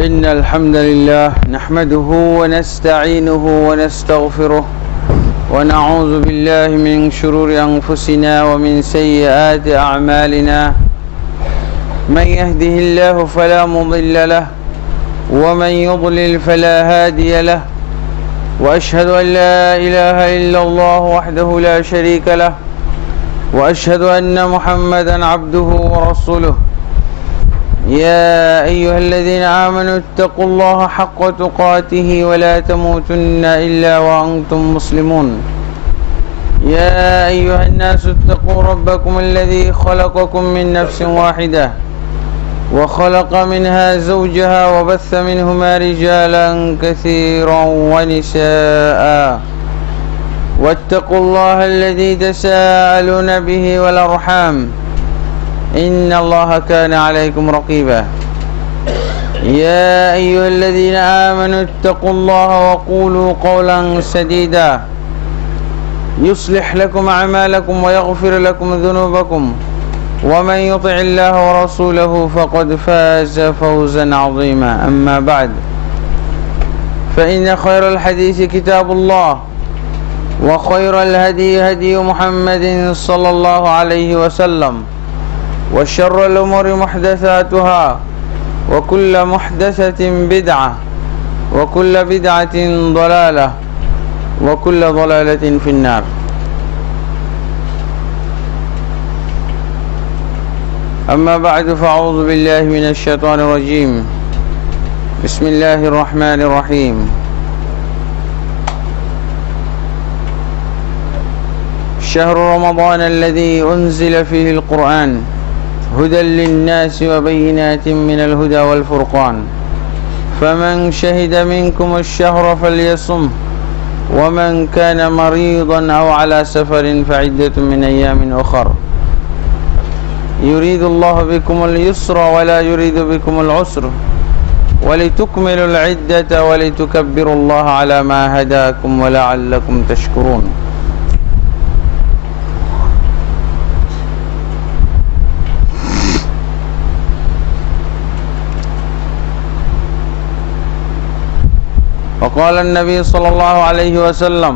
إن الحمد لله نحمده ونستعينه ونستغفره ونعوذ بالله من شرور أنفسنا ومن سيئات أعمالنا. من يهده الله فلا مضل له ومن يضلل فلا هادي له، وأشهد أن لا إله إلا الله وحده لا شريك له، وأشهد أن محمدا عبده ورسوله. يا أيها الذين آمنوا اتقوا الله حق تقاته ولا تموتن إلا وأنتم مسلمون. يا أيها الناس اتقوا ربكم الذي خلقكم من نفس واحدة وخلق منها زوجها وبث منهما رجالا كثيرا ونساء، واتقوا الله الذي تساءلون به والأرحام إن الله كان عليكم رقيبا. يا أيها الذين آمنوا اتقوا الله وقولوا قولا سديدا يصلح لكم أعمالكم ويغفر لكم ذنوبكم، ومن يطع الله ورسوله فقد فاز فوزا عظيما. أما بعد، فإن خير الحديث كتاب الله، وخير الهدي هدي محمد صلى الله عليه وسلم، وشر الأمور محدثاتها، وكل محدثة بدعة، وكل بدعة ضلالة، وكل ضلالة في النار. أما بعد، فأعوذ بالله من الشيطان الرجيم. بسم الله الرحمن الرحيم. شهر رمضان الذي أنزل فيه القرآن هدى للناس وبينات من الهدى والفرقان، فمن شهد منكم الشهر فليصمه، ومن كان مريضا أو على سفر فعدة من أيام أخر. يريد الله بكم اليسر ولا يريد بكم العسر، ولتكملوا العدة ولتكبروا الله على ما هداكم ولعلكم تشكرون. وقال النبي صلى الله عليه وسلم: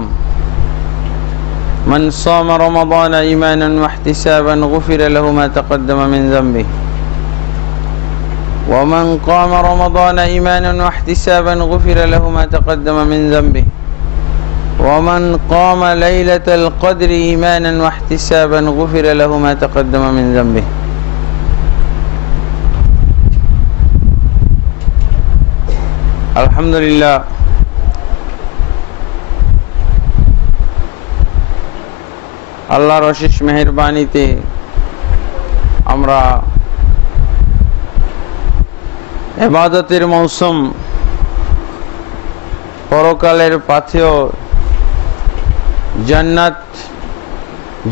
من صام رمضان إيمانا واحتسابا غفر له ما تقدم من ذنبه، ومن قام رمضان إيمانا واحتسابا غفر له ما تقدم من ذنبه، ومن قام ليلة القدر إيمانا واحتسابا غفر له ما تقدم من ذنبه. الحمد لله، আল্লাহর অশেষ মেহেরবানিতে আমরা ইবাদতের মৌসুম, পরকালের পাথেয়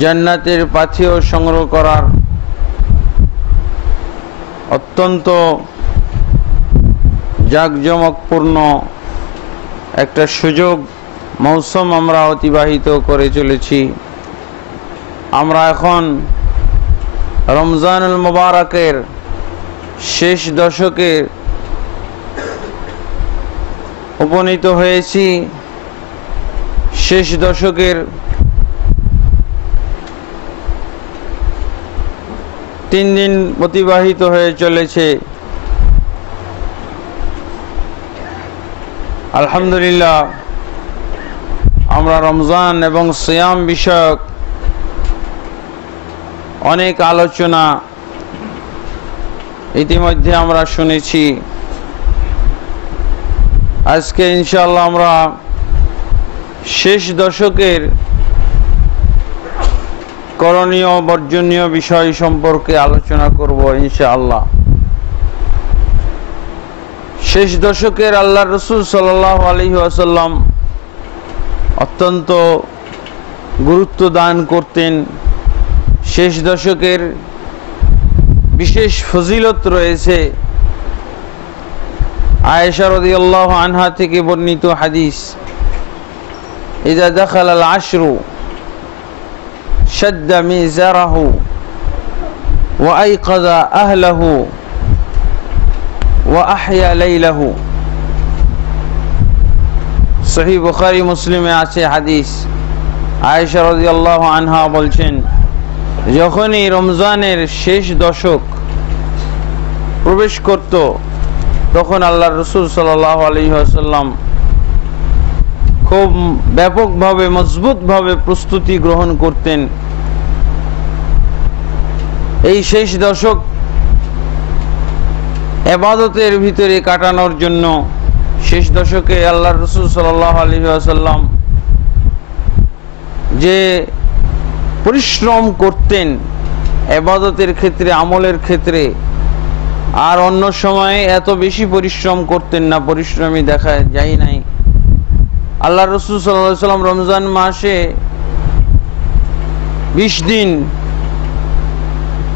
জান্নাতের পাথেয় সংগ্রহ করার অত্যন্ত জাঁকজমকপূর্ণ একটা সুযোগ মৌসুম আমরা অতিবাহিত করে চলেছি। আমরা এখন রমজানুল মুবারকের শেষ দশকে উপনীত হয়েছি। শেষ দশকের 3 দিন অতিবাহিত হয়ে চলেছে। আলহামদুলিল্লাহ, আমরা রমজান এবং সিয়াম বিষয়ক অনেক আলোচনা ইতিমধ্যে আমরা শুনেছি। আজকে ইনশাআল্লাহ আমরা শেষ দশকের করণীয় বর্জনীয় বিষয় সম্পর্কে আলোচনা করব ইনশাআল্লাহ। শেষ দশকের আল্লাহর রাসূল সাল্লাল্লাহু আলাইহি ওয়াসাল্লাম অত্যন্ত গুরুত্ব দান করতেন। শেষ দশকের বিশেষ ফজিলত রয়েছে। আয়েশা রাদিয়াল্লাহু আনহা থেকে বর্ণিত হাদিস: ইযা দাখালাল আশরু শাদ্দা মিজারাহু ওয়া আইকাযা আহলাহু ওয়া আহইয়া লাইলাহু। সহিহ বুখারী মুসলিমে আছে হাদিস, আয়েশা রাদিয়াল্লাহু আনহা বলছেন, যখনই রমজানের শেষ দশক প্রবেশ করত তখন আল্লাহর রাসূল সাল্লাল্লাহু আলাইহি ওয়াসাল্লাম খুব ব্যাপকভাবে মজবুতভাবে প্রস্তুতি গ্রহণ করতেন। এই শেষ দশক ইবাদতের ভিতরে কাটানোর জন্য শেষ দশকে আল্লাহর রাসূল সাল্লাল্লাহু আলাইহি ওয়াসাল্লাম যে পরিশ্রম করতেন ইবাদতের ক্ষেত্রে, আমলের ক্ষেত্রে, আর অন্য সময়ে এত বেশি পরিশ্রম করতেন না, পরিশ্রমী দেখা যায় নাই। আল্লাহর রাসূল সাল্লাল্লাহু আলাইহি ওয়াসাল্লাম রমজান মাসে 20 দিন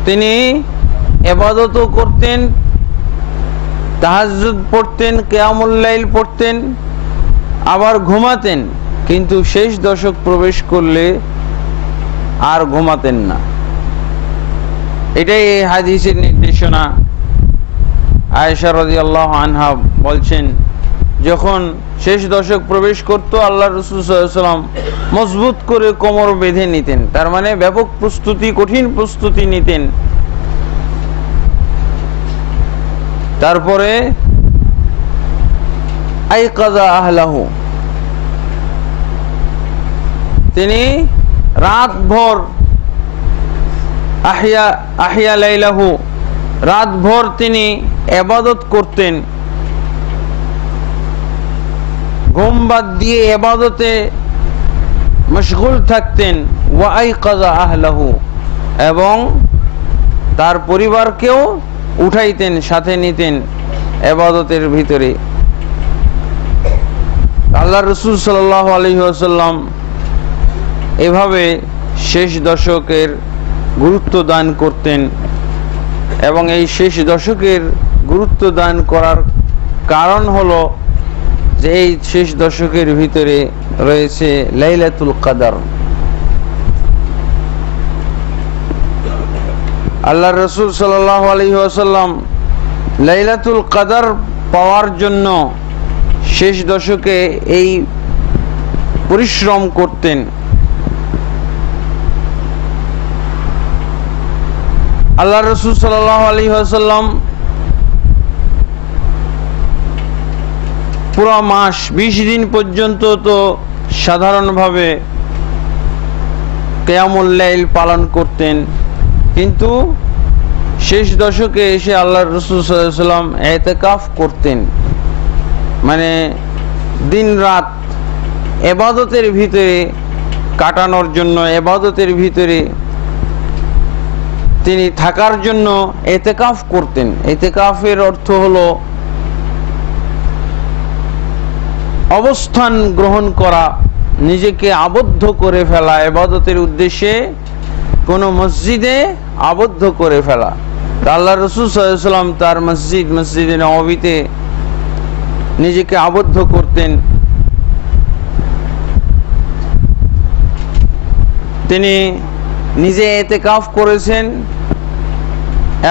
তিনি ইবাদতও করতেন, তাহাজ্জুদ পড়তেন, কিয়ামুল লাইল পড়তেন, আবার ঘুমাতেন, কিন্তু শেষ দশক প্রবেশ করলে আর ঘুমাতেন না। এটাই এই হাদিসের নির্দেশনা। আয়েশা রাদিয়াল্লাহু আনহা বলছেন, যখন শেষ দশক প্রবেশ করত আল্লাহর রাসূল সাল্লাল্লাহু আলাইহি ওয়াসাল্লাম মজবুত করে কোমর বেঁধে নিতেন, তার মানে ব্যাপক প্রস্তুতি, কঠিন প্রস্তুতি নিতেন। তারপরে আইকাযা আহলাহু, তিনি রাতভর আহইয়া লাইলাহু, রাতভর তিনি ইবাদত করতেন, ঘুম বাদ দিয়ে ইবাদতে মশগুল থাকতেন। ওয়া আইকাযা আহলাহু, এবং তার পরিবারকেও উঠাইতেন, সাথে নিতেন ইবাদতের ভিতরে। আল্লাহর রাসূল সাল্লাল্লাহু আলাইহি ওয়াসাল্লাম এভাবে শেষ দশকের গুরুত্ব দান করতেন, এবং এই শেষ দশকের গুরুত্ব দান করার কারণ হলো যে এই শেষ দশকের ভিতরে রয়েছে লাইলাতুল কদর। আল্লাহর রাসূল সাল্লাল্লাহু আলাইহি ওয়াসাল্লাম লাইলাতুল কদর পাওয়ার জন্য শেষ দশকে এই পরিশ্রম করতেন। আল্লাহর রাসূল সাল্লাল্লাহু আলাইহি ওয়াসাল্লাম পুরো মাস 20 দিন পর্যন্ত তো সাধারণভাবে কিয়ামুল লাইল পালন করতেন, কিন্তু শেষ দশকে এসে আল্লাহর রাসূল সাল্লাল্লাহু আলাইহি ওয়াসাল্লাম ইতিকাফ করতেন, মানে দিন রাত ইবাদতের ভিতরে কাটানোর জন্য, ইবাদতের ভিতরে তিনি থাকার জন্য ইতিকাফ করতেন। ইতিকাফের অর্থ হলো অবস্থান গ্রহণ করা, নিজেকে আবদ্ধ করে ফেলা, ইবাদতের উদ্দেশ্যে কোন মসজিদে আবদ্ধ করে ফেলা। আল্লাহর রাসূল সাল্লাল্লাহু আলাইহি ওয়াসাল্লাম তার মসজিদে নববীতে নিজেকে আবদ্ধ করতেন। তিনি নিজে ইতিকাফ করেছেন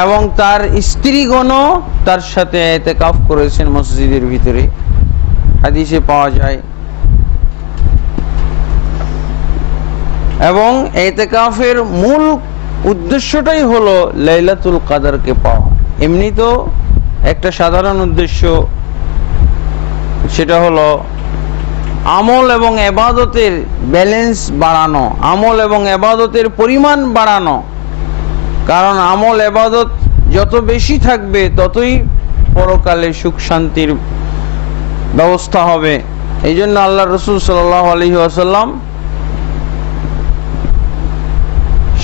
এবং তার স্ত্রীগণও তার সাথে ইতিকাফ করেছেন মসজিদের ভিতরে, হাদিসে পাওয়া যায়। এবং ইতিকাফের মূল উদ্দেশ্যটাই হলো লাইলাতুল কদরকে পাওয়া। এমনি তো একটা সাধারণ উদ্দেশ্য, সেটা হলো আমল এবং ইবাদতের ব্যালেন্স বাড়ানো, আমল এবং ইবাদতের পরিমাণ বাড়ানো। কারণ আমল ইবাদত যত বেশি থাকবে ততই পরকালে সুখ শান্তির ব্যবস্থা হবে। এই জন্য আল্লাহর রাসূল সাল্লাল্লাহু আলাইহি ওয়াসাল্লাম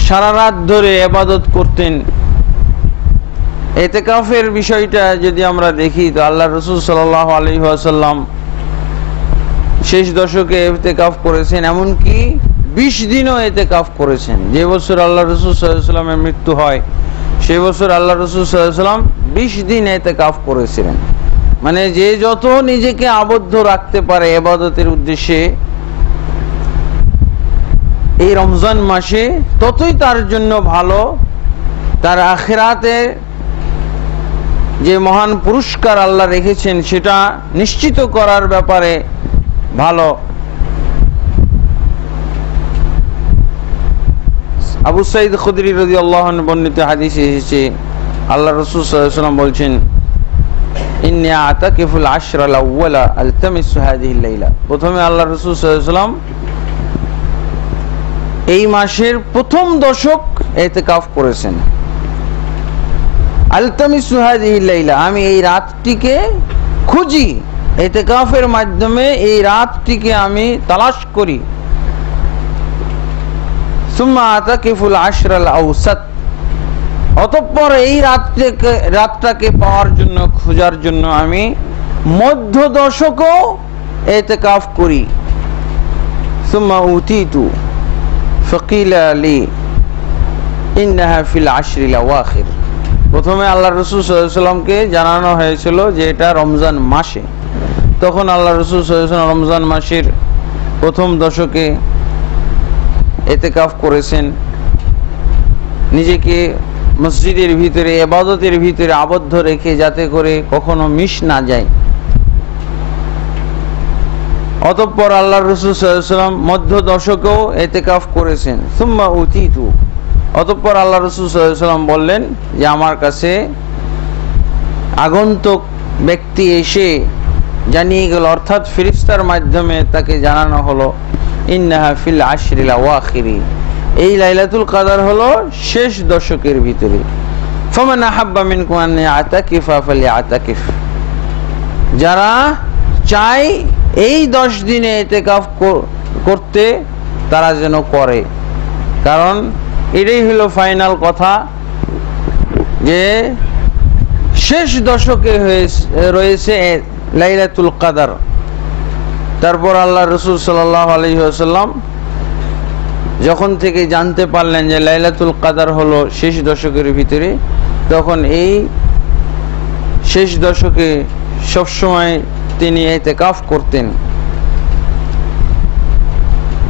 সারা রাত ধরে ইবাদত করতেন। ইতিকাফের বিষয়টা যদি আমরা দেখি তো আল্লাহর রাসূল সাল্লাল্লাহু আলাইহি ওয়াসাল্লাম শেষ দশকে ইতিকাফ করেছেন, এমনকি 20 দিনও ইতিকাফ করেছেন। যে বছর আল্লাহর রাসূল সাল্লাল্লাহু আলাইহি ওয়াসাল্লামের মৃত্যু হয় সেই বছর আল্লাহর রাসূল সাল্লাল্লাহু আলাইহি ওয়াসাল্লাম 20 দিন ইতিকাফ করেছিলেন। মানে যে যত নিজেকে আবদ্ধ রাখতে পারে ইবাদতের উদ্দেশ্যে এই রমজান মাসে, ততই তার জন্য ভালো, তার আখিরাতে যে মহান পুরস্কার আল্লাহ রেখেছেন সেটা নিশ্চিত করার ব্যাপারে ভালো। আবু সাঈদ খুদরি রাদিয়াল্লাহু আনহু বর্ণিত হাদিসে এসেছে, আল্লাহ রাসূল সাল্লাল্লাহু আলাইহি ওয়াসাল্লাম বলছেন, ইন্নী আতাকিফুল আশরাল আউয়ালা আলতামিসু হাযিহিল লাইলা। প্রথমে আল্লাহ রাসূল সাল্লাল্লাহু আলাইহি ওয়াসাল্লাম এই মাসের প্রথম দশক ইতিকাফ করেছেন। আলতামিসু হাযিহিল লাইলা, আমি এই রাতটিকে খুঁজি, ইতিকাফের মাধ্যমে এই রাতটিকে আমি তালাশ করি। সুম্মা আতাকিফুল আশরাল আওসাত, অতঃপর এই রাতটাকে পাওয়ার জন্য, খোঁজার জন্য আমি মধ্য দশকও ইতিকাফ করি। সুম্মা উতিতু ফাকিলা লি ইন্নাহা ফিল আশরিল আওয়াখির। প্রথমে আল্লাহ রাসূল সাল্লাল্লাহু আলাইহি ওয়াসাল্লামকে জানানো হয়েছিল যে এটা রমজান মাসে। তখন আল্লাহ রাসূল সাল্লাল্লাহু আলাইহি ওয়াসাল্লাম রমজান মাসের প্রথম দশকে ইতিকাফ করেছেন, নিজেকে মসজিদের ভিতরে, ইবাদতের ভিতরে আবদ্ধ রেখে, যাতে করে কখনো মিস না যায়। অতঃপর আল্লাহ রাসূল সাল্লাল্লাহু আলাইহি ওয়াসাল্লাম মধ্য দশকেও ইতিকাফ করেছেন। সুম্মা উতিতু, অতঃপর আল্লাহ রাসূল সাল্লাল্লাহু আলাইহি ওয়াসাল্লাম বললেন যে আমার কাছে আগন্তুক ব্যক্তি এসে জানিয়ে গেল, অর্থাৎ ফেরেশতার মাধ্যমে তাকে জানানো হলো, ইন্নাহা ফিল আশরিল আওয়াখিরি, এই লাইলাতুল কদর হলো শেষ দশকের ভিতরে। ফামান আহাব্বা মিনকুম আন ইয়াতাকিফা ফালিয়াতাকিফ, যারা চায় এই 10 দিনে ইতিকাফ করতে তারা যেন করে, কারণ এটাই হলো ফাইনাল কথা যে শেষ দশকে রয়েছে লাইলাতুল কদর। তারপর আল্লাহ রাসূল সাল্লাল্লাহু আলাইহি ওয়াসাল্লাম যখন থেকে জানতে পারলেন যে লাইলাতুল কদর হলো শেষ দশকের ভিতরে, তখন এই শেষ দশকে সবসময় তিনি ইতিকাফ করতেন।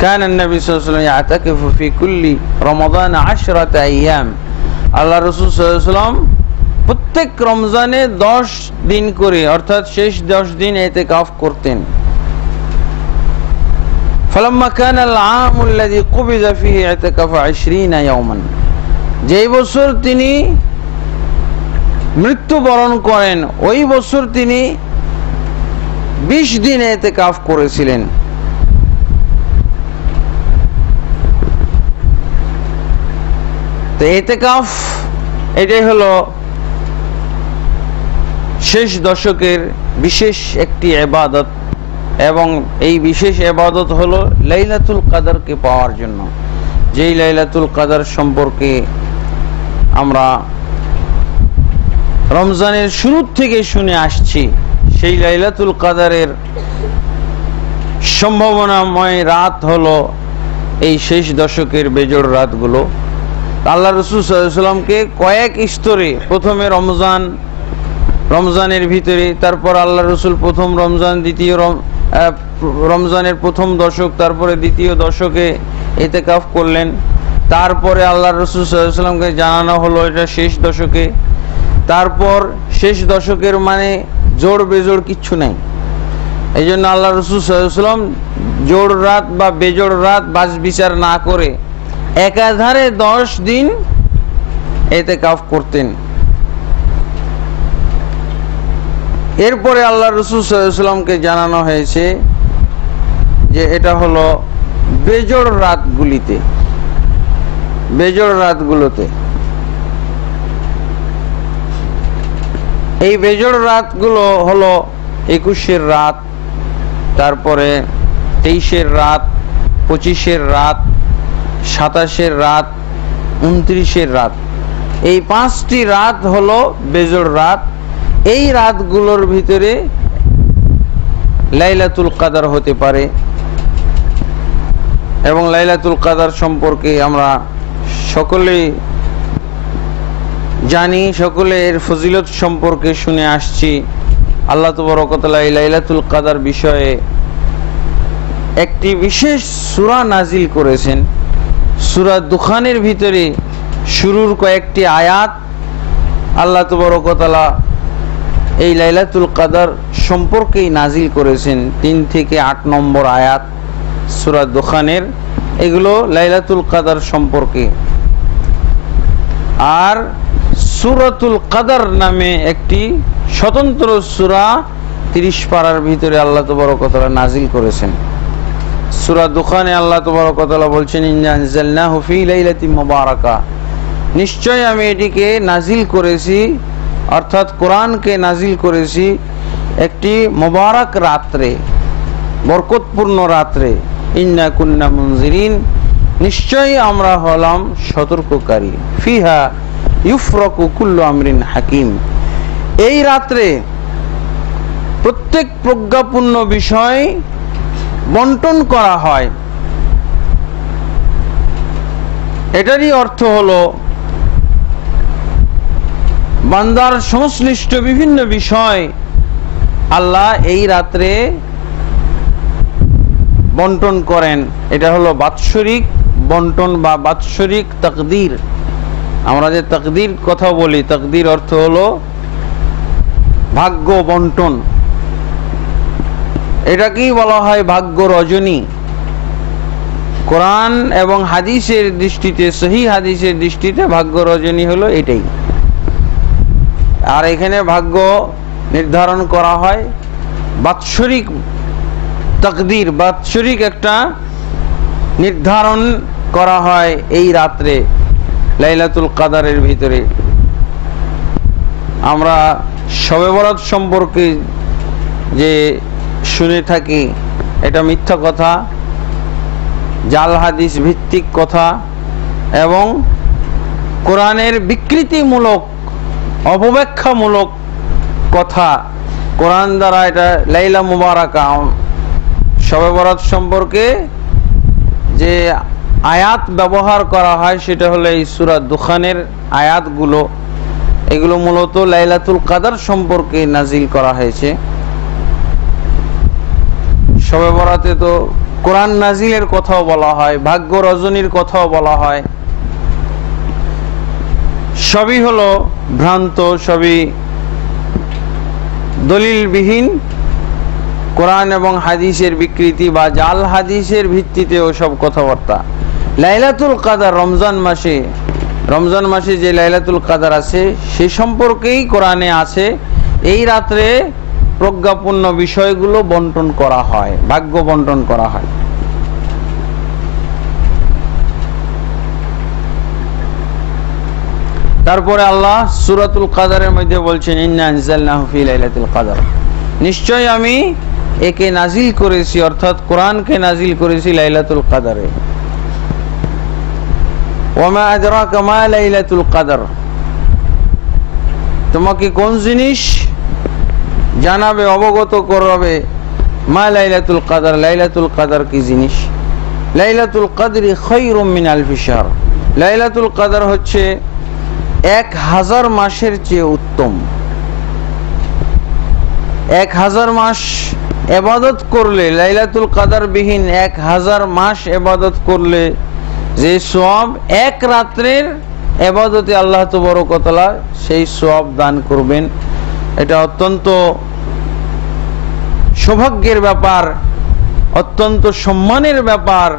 কানা নবী সাল্লাল্লাহু আলাইহি ওয়াসাল্লাম ইয়াতাকিফু ফি কুল্লি রমাদান 10 আইয়াম। আল্লাহ রাসূল সাল্লাল্লাহু আলাইহি ওয়াসাল্লাম প্রত্যেক রমজানে 10 দিন করে, অর্থাৎ শেষ 10 দিন ইতিকাফ করতেন। ফালাম্মা কানা আল-আম আল্লাযী কুবিযা ফীহি ইতিকাফা 20 ইয়াওমান, যেই বছর তিনি মৃত্যুবরণ করেন ওই বছর তিনি 20 দিন ইতিকাফ করেছিলেন। তো ইতিকাফ এটাই হলো শেষ দশকের বিশেষ একটি ইবাদত, এবং এই বিশেষ ইবাদত হলো লাইলাতুল কদরকে পাওয়ার জন্য। যেই লাইলাতুল কদর সম্পর্কে আমরা রমজানের শুরু থেকে শুনে আসছি, সেই লাইলাতুল কদরের সম্ভাবনাময় রাত হলো এই শেষ দশকের বেজোড় রাতগুলো। আল্লাহ রাসূল সাল্লাল্লাহু আলাইহি ওয়াসাল্লামকে কয়েক স্তরে, প্রথমে রমজানের ভিতরে, তারপর আল্লাহ রাসূল প্রথম রমজান, দ্বিতীয় রমজানের প্রথম দশক, তারপরে দ্বিতীয় দশকে ইতিকাফ করলেন। তারপরে আল্লাহ রাসূল সাল্লাল্লাহু আলাইহি ওয়াসাল্লামকে জানানো হলো এটা শেষ দশকে। তারপর শেষ দশকের মানে জোড় বেজোড় কিচ্ছু নাই, এই জন্য আল্লাহ রাসূল সাল্লাল্লাহু আলাইহি ওয়াসাল্লাম জোড় রাত বা বেজোড় রাত বাছ বিচার না করে একাধারে 10 দিন ইতিকাফ করতেন। এরপরে আল্লাহ রাসূল সাল্লাল্লাহু আলাইহি ওয়াসাল্লামকে জানানো হয়েছে যে এটা হলো বেজোড় রাতগুলিতে, বেজোড় রাতগুলোতে। এই বেজোড় রাতগুলো হলো 21-এর রাত, তারপরে 23-এর রাত, 25-এর রাত, 27-এর রাত, 29-এর রাত। এই 5টি রাত হলো বেজোড় রাত। এই রাতগুলোর ভিতরে লাইলাতুল কদর হতে পারে, এবং লাইলাতুল কদর সম্পর্কে আমরা সকলেই জানি, সকলে এর ফজিলত সম্পর্কে শুনে আসছি। আল্লাহ তাবারক ওয়া তাআলা এই লাইলাতুল কদর বিষয়ে একটি বিশেষ সূরা নাজিল করেছেন। সূরা দুখানের ভিতরে শুরুর কয়েকটি আয়াত আল্লাহ তাবারক ওয়া তাআলা এই লাইলাতুল কদর সম্পর্কেই নাজিল করেছেন 3 থেকে 8 নম্বর আয়াত সূরা দুখানের, এগুলো লাইলাতুল কদর সম্পর্কে। আর সূরাতুল কদর নামে একটি স্বতন্ত্র সূরা 30 পারার ভিতরে আল্লাহ তাবারক ওয়া তাআলা নাজিল করেছেন। সূরা দুখানে আল্লাহ তাবারক ওয়া তাআলা বলছেন, ইন্না আনজালনাহু ফি লাইলাতিন মুবারাকা, নিশ্চয় আমি এটিকে নাজিল করেছি, অর্থাৎ কোরআনকে নাজিল করেছি একটি মুবারক রাত্রে, বরকতপূর্ণ রাত্রে। ইন্না কুন্না মুনজিরিন, নিশ্চয়ই আমরা হলাম সতর্ককারী। ফিহা ইউফরাকু কুল্লু আমরিন হাকিম, এই রাত্রে প্রত্যেক প্রজ্ঞাপূর্ণ বিষয় বন্টন করা হয়। এটারই অর্থ হলো বান্দার সংশ্লিষ্ট বিভিন্ন বিষয় আল্লাহ এই রাত্রে বন্টন করেন। এটা হলো বাৎসরিক বন্টন বা বাৎসরিক তাকদীর। আমরা যে তাকদীর কথা বলি, তাকদীর অর্থ হলো ভাগ্য বন্টন। এটাকেই বলা হয় ভাগ্য রজনী। কোরআন এবং হাদিসের দৃষ্টিতে, সহিহ হাদিসের দৃষ্টিতে ভাগ্য রজনী হলো এটাই। আর এখানে ভাগ্য নির্ধারণ করা হয় বাৎসরিক তাকদীর, বাৎসরিক একটা নির্ধারণ করা হয় এই রাত্রে লাইলাতুল কদরের ভিতরে। আমরা শবে বরাত সম্পর্কে যে শুনে থাকি, এটা মিথ্যা কথা, জাল হাদিস ভিত্তিক কথা এবং কোরআনের বিকৃতিমূলক, অপব্যাখ্যামূলক কথা। কোরআন দ্বারা এটা লাইলা মুবারাকা, শবে বরাত সম্পর্কে যে আয়াত ব্যবহার করা হয় সেটা হলো এই সূরা দুখানের আয়াতগুলো। এগুলো মূলত লাইলাতুল কদর সম্পর্কে নাজিল করা হয়েছে। শবে বরাতে তো কোরআন নাজিলের কথাও বলা হয়, ভাগ্য রজনীর কথাও বলা হয়। সবই হলো ভ্রান্ত, সবই দলিলবিহীন কোরআন এবং হাদিসের বিকৃতি বা জাল হাদিসের ভিত্তিতে ওসব কথাবার্তা। লাইলাতুল কদর রমজান মাসে যে লাইলাতুল কদর আছে সে সম্পর্কেই কোরআনে আছে এই রাত্রে প্রজ্ঞাপূর্ণ বিষয়গুলো বন্টন করা হয়, ভাগ্য বন্টন করা হয়। তারপরে আল্লাহ সূরাতুল কদরের মধ্যে বলছেন, ইন্না আনজালনাহু ফি লাইলাতুল কদর, নিশ্চয় আমি একে নাজিল করেছি, অর্থাৎ কোরআনকে নাজিল করেছি লাইলাতুল কদরে। ওয়ামা আদরাকা মা লাইলাতুল কদর, তোমাকে কোন জিনিস জানাবে, অবগত করবে, মা লাইলাতুল কদর, লাইলাতুল কদর কি জিনিস। লাইলাতুল কদরি খায়রুম মিন আলফি শাহর, লাইলাতুল কদর হচ্ছে 1000 মাসের চেয়ে উত্তম। 1000 মাস ইবাদত করলে, লাইলাতুল কদর বিহীন 1000 মাস ইবাদত করলে যে সওয়াব, এক রাত্রের ইবাদতে আল্লাহ তাবারক ওয়া তাআলা সেই সওয়াব দান করবেন। এটা অত্যন্ত সৌভাগ্যের ব্যাপার, অত্যন্ত সম্মানের ব্যাপার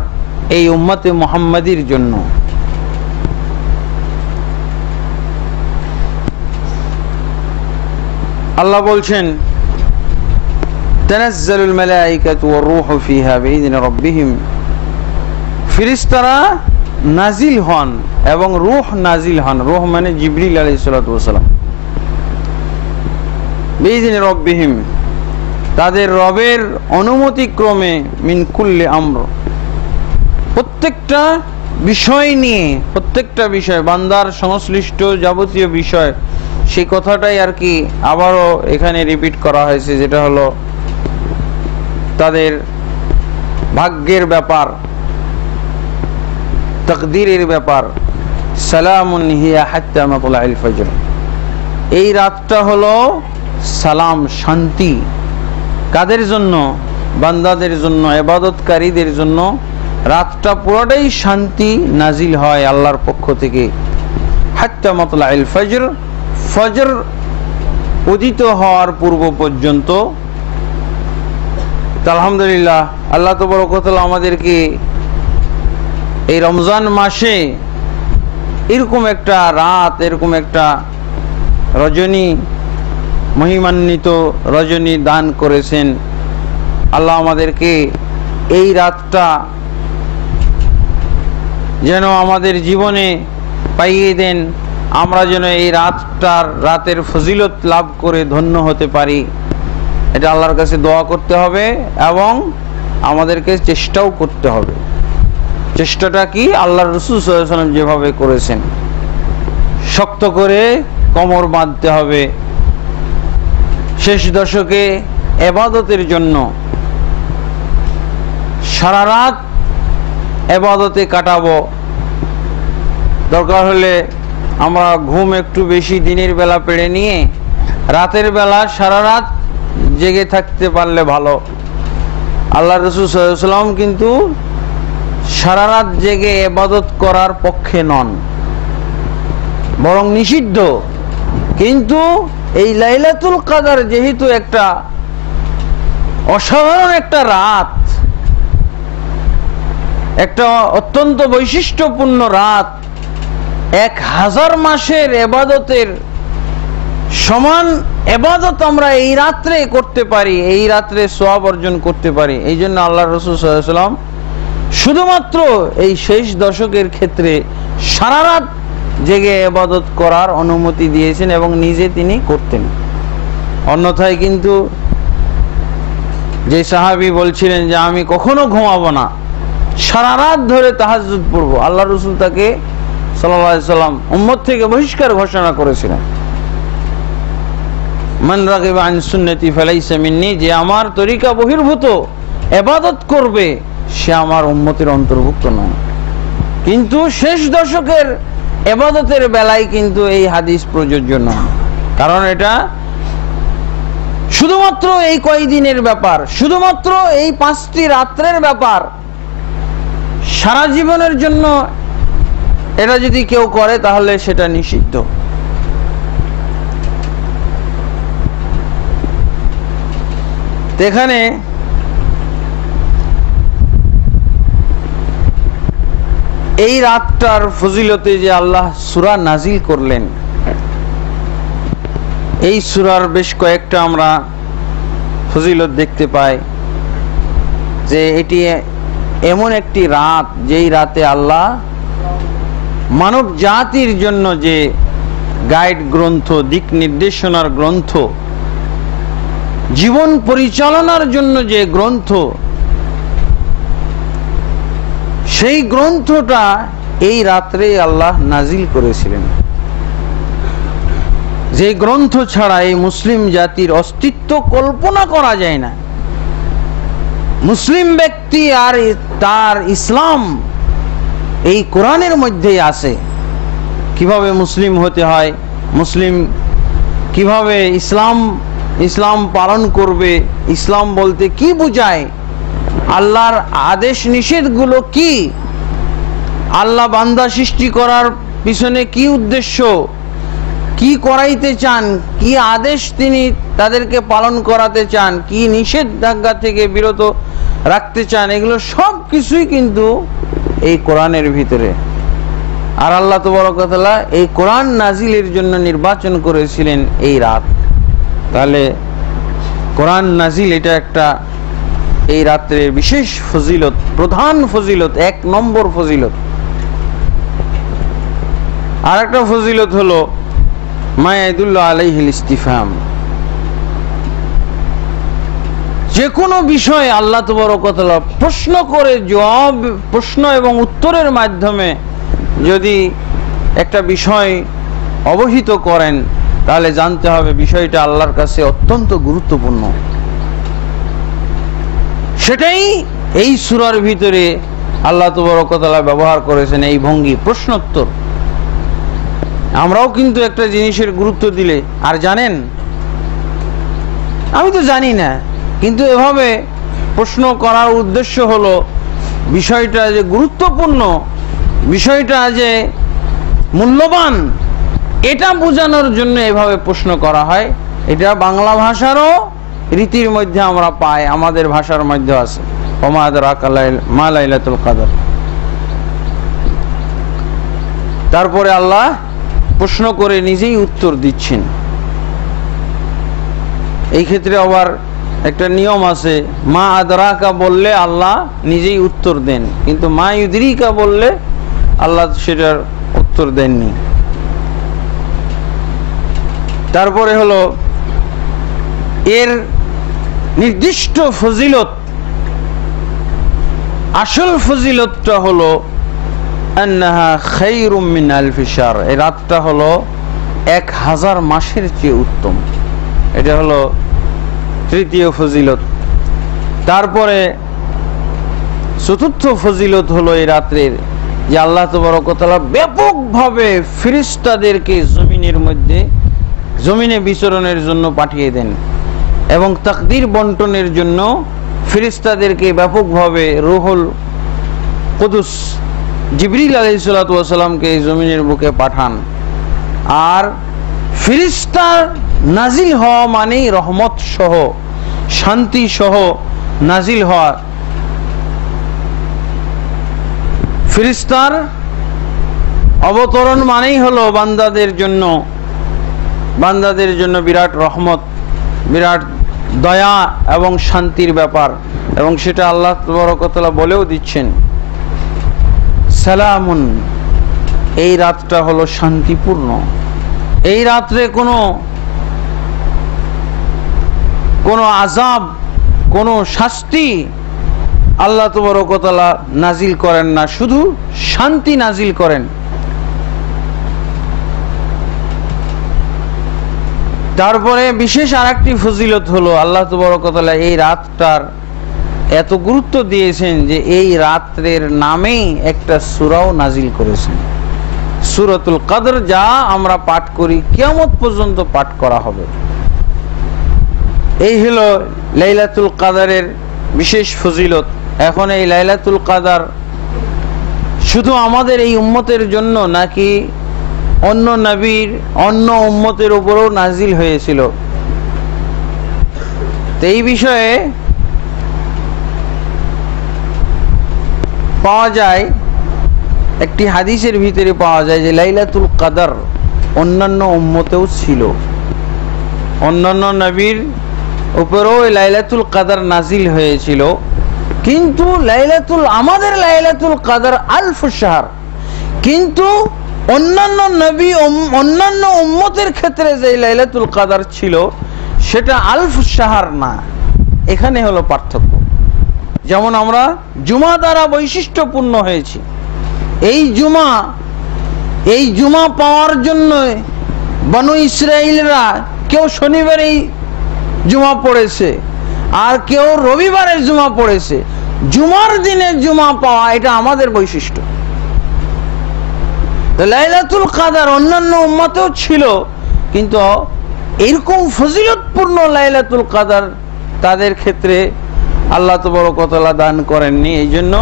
এই উম্মতে মুহাম্মাদির জন্য। আল্লাহ বলছেন, তানাজ্জালুল মালায়েকাতু ওয়ার রূহু ফিহা বিইذن রাব্বিহিম, ফেরেশতারা নাজিল হন এবং রূহ নাজিল হন। রূহ মানে জিবরিল আলাইহিস সালাতু ওয়াস সালাম। বিইذن রাব্বিহিম, তাদের রবের অনুমতি ক্রমে, মিন কুল্লি আমর, প্রত্যেকটা বিষয় নিয়ে, প্রত্যেকটা বিষয় বান্দার সংশ্লিষ্ট যাবতীয় বিষয়, সেই কথাটাই আর কি আবারও এখানে রিপিট করা হয়েছে, যেটা হলো তাদের ভাগ্যের ব্যাপার, তাকদীরের ব্যাপার। সালামুন হিয়া হাত্তা মাতলাইল ফজর, এই রাতটা হলো সালাম, শান্তি। কাদের জন্য? বান্দাদের জন্য, ইবাদতকারীদের জন্য রাতটা পুরোটাই শান্তি নাজিল হয় আল্লাহর পক্ষ থেকে। হাত্তা মাতলাইল ফজর, ফজর উদিত হওয়ার পূর্ব পর্যন্ত। আলহামদুলিল্লাহ, আল্লাহ তাবারক ওয়া তাআলা আমাদেরকে এই রমজান মাসে এরকম একটা রাত, এরকম একটা রজনী, মহিমান্বিত রজনী দান করেছেন। আল্লাহ আমাদেরকে এই রাতটা যেন আমাদের জীবনে পাইয়ে দেন, আমরা যেন এই রাতের ফজিলত লাভ করে ধন্য হতে পারি। এটা আল্লাহর কাছে দোয়া করতে হবে এবং আমাদেরকে চেষ্টাও করতে হবে। চেষ্টাটা কি? আল্লাহর রাসূল সাল্লাল্লাহু আলাইহি ওয়াসাল্লাম যেভাবে করেছেন, শক্ত করে কোমর বাঁধতে হবে। শেষ দশকে ইবাদতের জন্য সারা রাত ইবাদতে কাটাবো। দরকার হলে আমরা ঘুম একটু বেশি দিনের বেলা পেড়ে নিয়ে রাতের বেলা সারা রাত জেগে থাকতে পারলে ভালো। আল্লাহ রাসূল সাল্লাল্লাহু আলাইহি ওয়াসাল্লাম কিন্তু সারা রাত জেগে ইবাদত করার পক্ষে নন, বরং নিষিদ্ধ। কিন্তু এই লাইলাতুল কদর যেহেতু একটা অসাধারণ একটা রাত, একটা অত্যন্ত বৈশিষ্ট্যপূর্ণ রাত, 1000 মাসের ইবাদতের সমান ইবাদত আমরা এই রাত্রে করতে পারি, এই রাত্রে সওয়াব অর্জন করতে পারি। এই জন্য আল্লাহ রাসূল সাল্লাল্লাহু আলাইহি ওয়াসাল্লাম শুধুমাত্র এই শেষ দশকের ক্ষেত্রে সারা রাত জেগে ইবাদত করার অনুমতি দিয়েছেন এবং নিজে তিনি করতেন। অন্যথায় কিন্তু যে সাহাবী বলছিলেন যে আমি কখনো ঘুমাবো না, সারা রাত ধরে তাহাজ্জুদ পড়বো, আল্লাহ রাসূল তাকে সাল্লাল্লাহু আলাইহি ওয়াসাল্লাম উম্মত থেকে বহিষ্কার ঘোষণা করেছিলেন। মান রাগিবা আন সুন্নতি ফালাইসা মিন্নি, যে আমার তরিকা বহির্ভূত ইবাদত করবে সে আমার উম্মতের অন্তর্ভুক্ত নয়। কিন্তু শেষ দশকের ইবাদতের বেলায় কিন্তু এই হাদিস প্রযোজ্য নয়, কারণ এটা শুধুমাত্র এই কয়দিনের ব্যাপার, শুধুমাত্র এই 5টি রাত্রের ব্যাপার। সারা জীবনের জন্য এটা যদি কেউ করে তাহলে সেটা নিষিদ্ধ। এখানে এই রাতটার ফজিলতে যে আল্লাহ সূরা নাজিল করলেন, এই সূরার বেশ কয়েকটা আমরা ফজিলত দেখতে পাই। যে এটি এমন একটি রাত, যেই রাতে আল্লাহ মানব জাতির জন্য যে গাইড গ্রন্থ, দিক নির্দেশনার গ্রন্থ, জীবন পরিচালনার জন্য যে গ্রন্থ, সেই গ্রন্থটা এই রাত্রে আল্লাহ নাজিল করেছিলেন। যে গ্রন্থ ছাড়া এই মুসলিম জাতির অস্তিত্ব কল্পনা করা যায় না। মুসলিম ব্যক্তি আর তার ইসলাম এই কোরআনের মধ্যেই আছে। কিভাবে মুসলিম হতে হয়, মুসলিম কিভাবে ইসলাম পালন করবে, ইসলাম বলতে কি বোঝায়, আল্লাহর আদেশ নিষেধগুলো কি, আল্লাহ বান্দা সৃষ্টি করার পিছনে কি উদ্দেশ্য, কি করাইতে চান, কি আদেশ তিনি তাদেরকে পালন করাতে চান, কি নিষেধাজ্ঞা থেকে বিরত রাখতে চান, এগুলো সব কিছুই কিন্তু এই কোরআনের ভিতরে। আর আল্লাহ তাবারক ওয়া তাআলা এই কোরআন নাজিলের জন্য নির্বাচন করেছিলেন এই রাত। তাহলে কোরআন নাজিল এটা একটা এই রাত্রের বিশেষ ফজিলত, প্রধান ফজিলত, 1 নম্বর ফজিলত। আর একটা ফজিলত হলো মা ইয়াদুল্লু আলাইহিল ইস্তিফহাম। যে কোনো বিষয়ে আল্লাহ তাবারক ওয়া তাআলা প্রশ্ন করে জবাব, প্রশ্ন এবং উত্তরের মাধ্যমে যদি একটা বিষয় অবহিত করেন, তাহলে জানতে হবে বিষয়টা আল্লাহর কাছে অত্যন্ত গুরুত্বপূর্ণ। সেটাই এই সূরার ভিতরে আল্লাহ তাবারক ওয়া তাআলা ব্যবহার করেছেন, এই ভঙ্গি, প্রশ্নোত্তর। আমরাও কিন্তু একটা জিনিসের গুরুত্ব দিলে, আর জানেন আমি তো জানি না, কিন্তু এভাবে প্রশ্ন করার উদ্দেশ্য হলো বিষয়টা যে গুরুত্বপূর্ণ, বিষয়টা যে মূল্যবান, এটা বোঝানোর জন্য এভাবে প্রশ্ন করা হয়। এটা বাংলা ভাষারও রীতির মধ্যে আমরা পাই, আমাদের ভাষার মধ্যে আছে ওমা আদরাকা মা লাইলাতুল কদর। তারপরে আল্লাহ প্রশ্ন করে নিজেই উত্তর দিচ্ছেন। এই ক্ষেত্রে আবার একটা নিয়ম আছে, মা আদরাকা বললে আল্লাহ নিজেই উত্তর দেন, কিন্তু মা ইউদরিকা বললে আল্লাহ সেটার উত্তর দেননি। তারপরে হলো এর নির্দিষ্ট ফজিলত, আসল ফজিলতটা হলো আন্নাহা খায়রুম মিন আলফি শাহর, এই রাতটা হলো 1000 মাসের চেয়ে উত্তম। এটা হলো তৃতীয় ফজিলত। তারপরে চতুর্থ ফজিলত হলো এই রাত্রের যে আল্লাহ তাবারক ওয়া তাআলা ব্যাপকভাবে ফেরেশতাদেরকে জমিনে বিচরণের জন্য পাঠিয়ে দেন এবং তাকদীর বন্টনের জন্য ফেরেশতাদেরকে ব্যাপকভাবে রূহুল কুদুস জিবরিল আলাইহিস সালাতু ওয়াস সালামকে জমিনের বুকে পাঠান। আর ফেরেশতা নাজিল হওয়া মানেই রহমত সহ শান্তি সহ নাজিল হওয়া। ফেরেশতার অবতরণ মানেই হলো বান্দাদের জন্য বিরাট রহমত, বিরাট দয়া এবং শান্তির ব্যাপার, এবং সেটা আল্লাহ তাবারক ওয়া তাআলা বলেও দিচ্ছেন সালামুন, এই রাতটা হলো শান্তিপূর্ণ। এই রাত্রে কোনো আযাব, কোনো শাস্তি আল্লাহ তাবারক ওয়া তাআলা নাজিল করেন না, শুধু শান্তি নাজিল করেন। তারপরে বিশেষ আরেকটি ফজিলত হলো আল্লাহ তাবারক ওয়া তাআলা এই রাতটার এত গুরুত্ব দিয়েছেন যে এই রাত্রের নামেই একটা সূরাও নাজিল করেছেন, সূরাতুল কদর, যা আমরা পাঠ করি কিয়ামত পর্যন্ত পাঠ করা হবে। এই হলো লাইলাতুল কদরের বিশেষ ফজিলত। এখন এই লাইলাতুল কদর শুধু আমাদের এই উম্মতের জন্য নাকি অন্য নবীর অন্য উম্মতের উপরেও নাজিল হয়েছিল? তো এই বিষয়ে পাওয়া যায়, একটি হাদিসের ভিতরে পাওয়া যায় যে লাইলাতুল কদর অন্যান্য উম্মতেও ছিল, অন্যান্য নবীর উপরেও লাইলাতুল কদর নাজিল হয়েছিল, কিন্তু আমাদের লাইলাতুল কদর আলফ শাহর, কিন্তু অন্যান্য নবী অন্যান্য উম্মতের ক্ষেত্রে যে লাইলাতুল কদর ছিল সেটা আলফ শাহর না। এখানে হলো পার্থক্য। যেমন আমরা জুমা দ্বারা বৈশিষ্ট্যপূর্ণ হয়েছি, এই জুমা পাওয়ার জন্য বনু ইসরাইলরা কেউ শনিবারেই জুমা পড়েছে আর কেউ রবিবারের জুমা পড়েছে। জুমার দিনে জুমা পাওয়া এটা আমাদের বৈশিষ্ট্য। লাইলাতুল কদর অন্যান্য উম্মতেও ছিল, কিন্তু এরকম ফজিলতপূর্ণ লাইলাতুল কদর তাদের ক্ষেত্রে আল্লাহ তাবারক ওয়া তাআলা দান করেননি। এই জন্য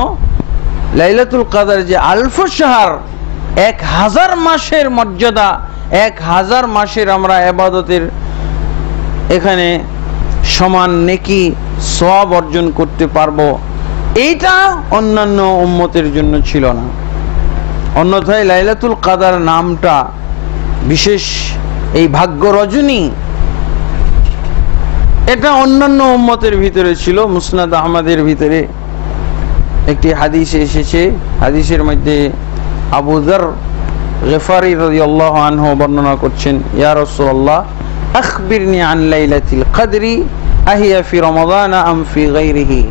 লাইলাতুল কদর যে আলফ শাহর, 1000 মাসের মর্যাদা, 1000 মাসের আমরা ইবাদতের এখানে সমান নেকি সওয়াব অর্জন করতে পারবো, এইটা অন্যান্য উম্মতের জন্য ছিল না। অন্যথায় লাইলাতুল কদর নামটা বিশেষ, এই ভাগ্য রজনী, এটা অন্যান্য উম্মতের ভিতরে ছিল। মুসনাদ আহমদের ভিতরে একটি হাদিস এসেছে, হাদিসের মধ্যে আবু যর গফারি রাদিয়াল্লাহু আনহু বর্ণনা করছেন, ইয়া রাসূলুল্লাহ আখবিরনি আন লাইলাতুল কদরি আহিয়া ফি রমাদান আম ফি গায়রিহি।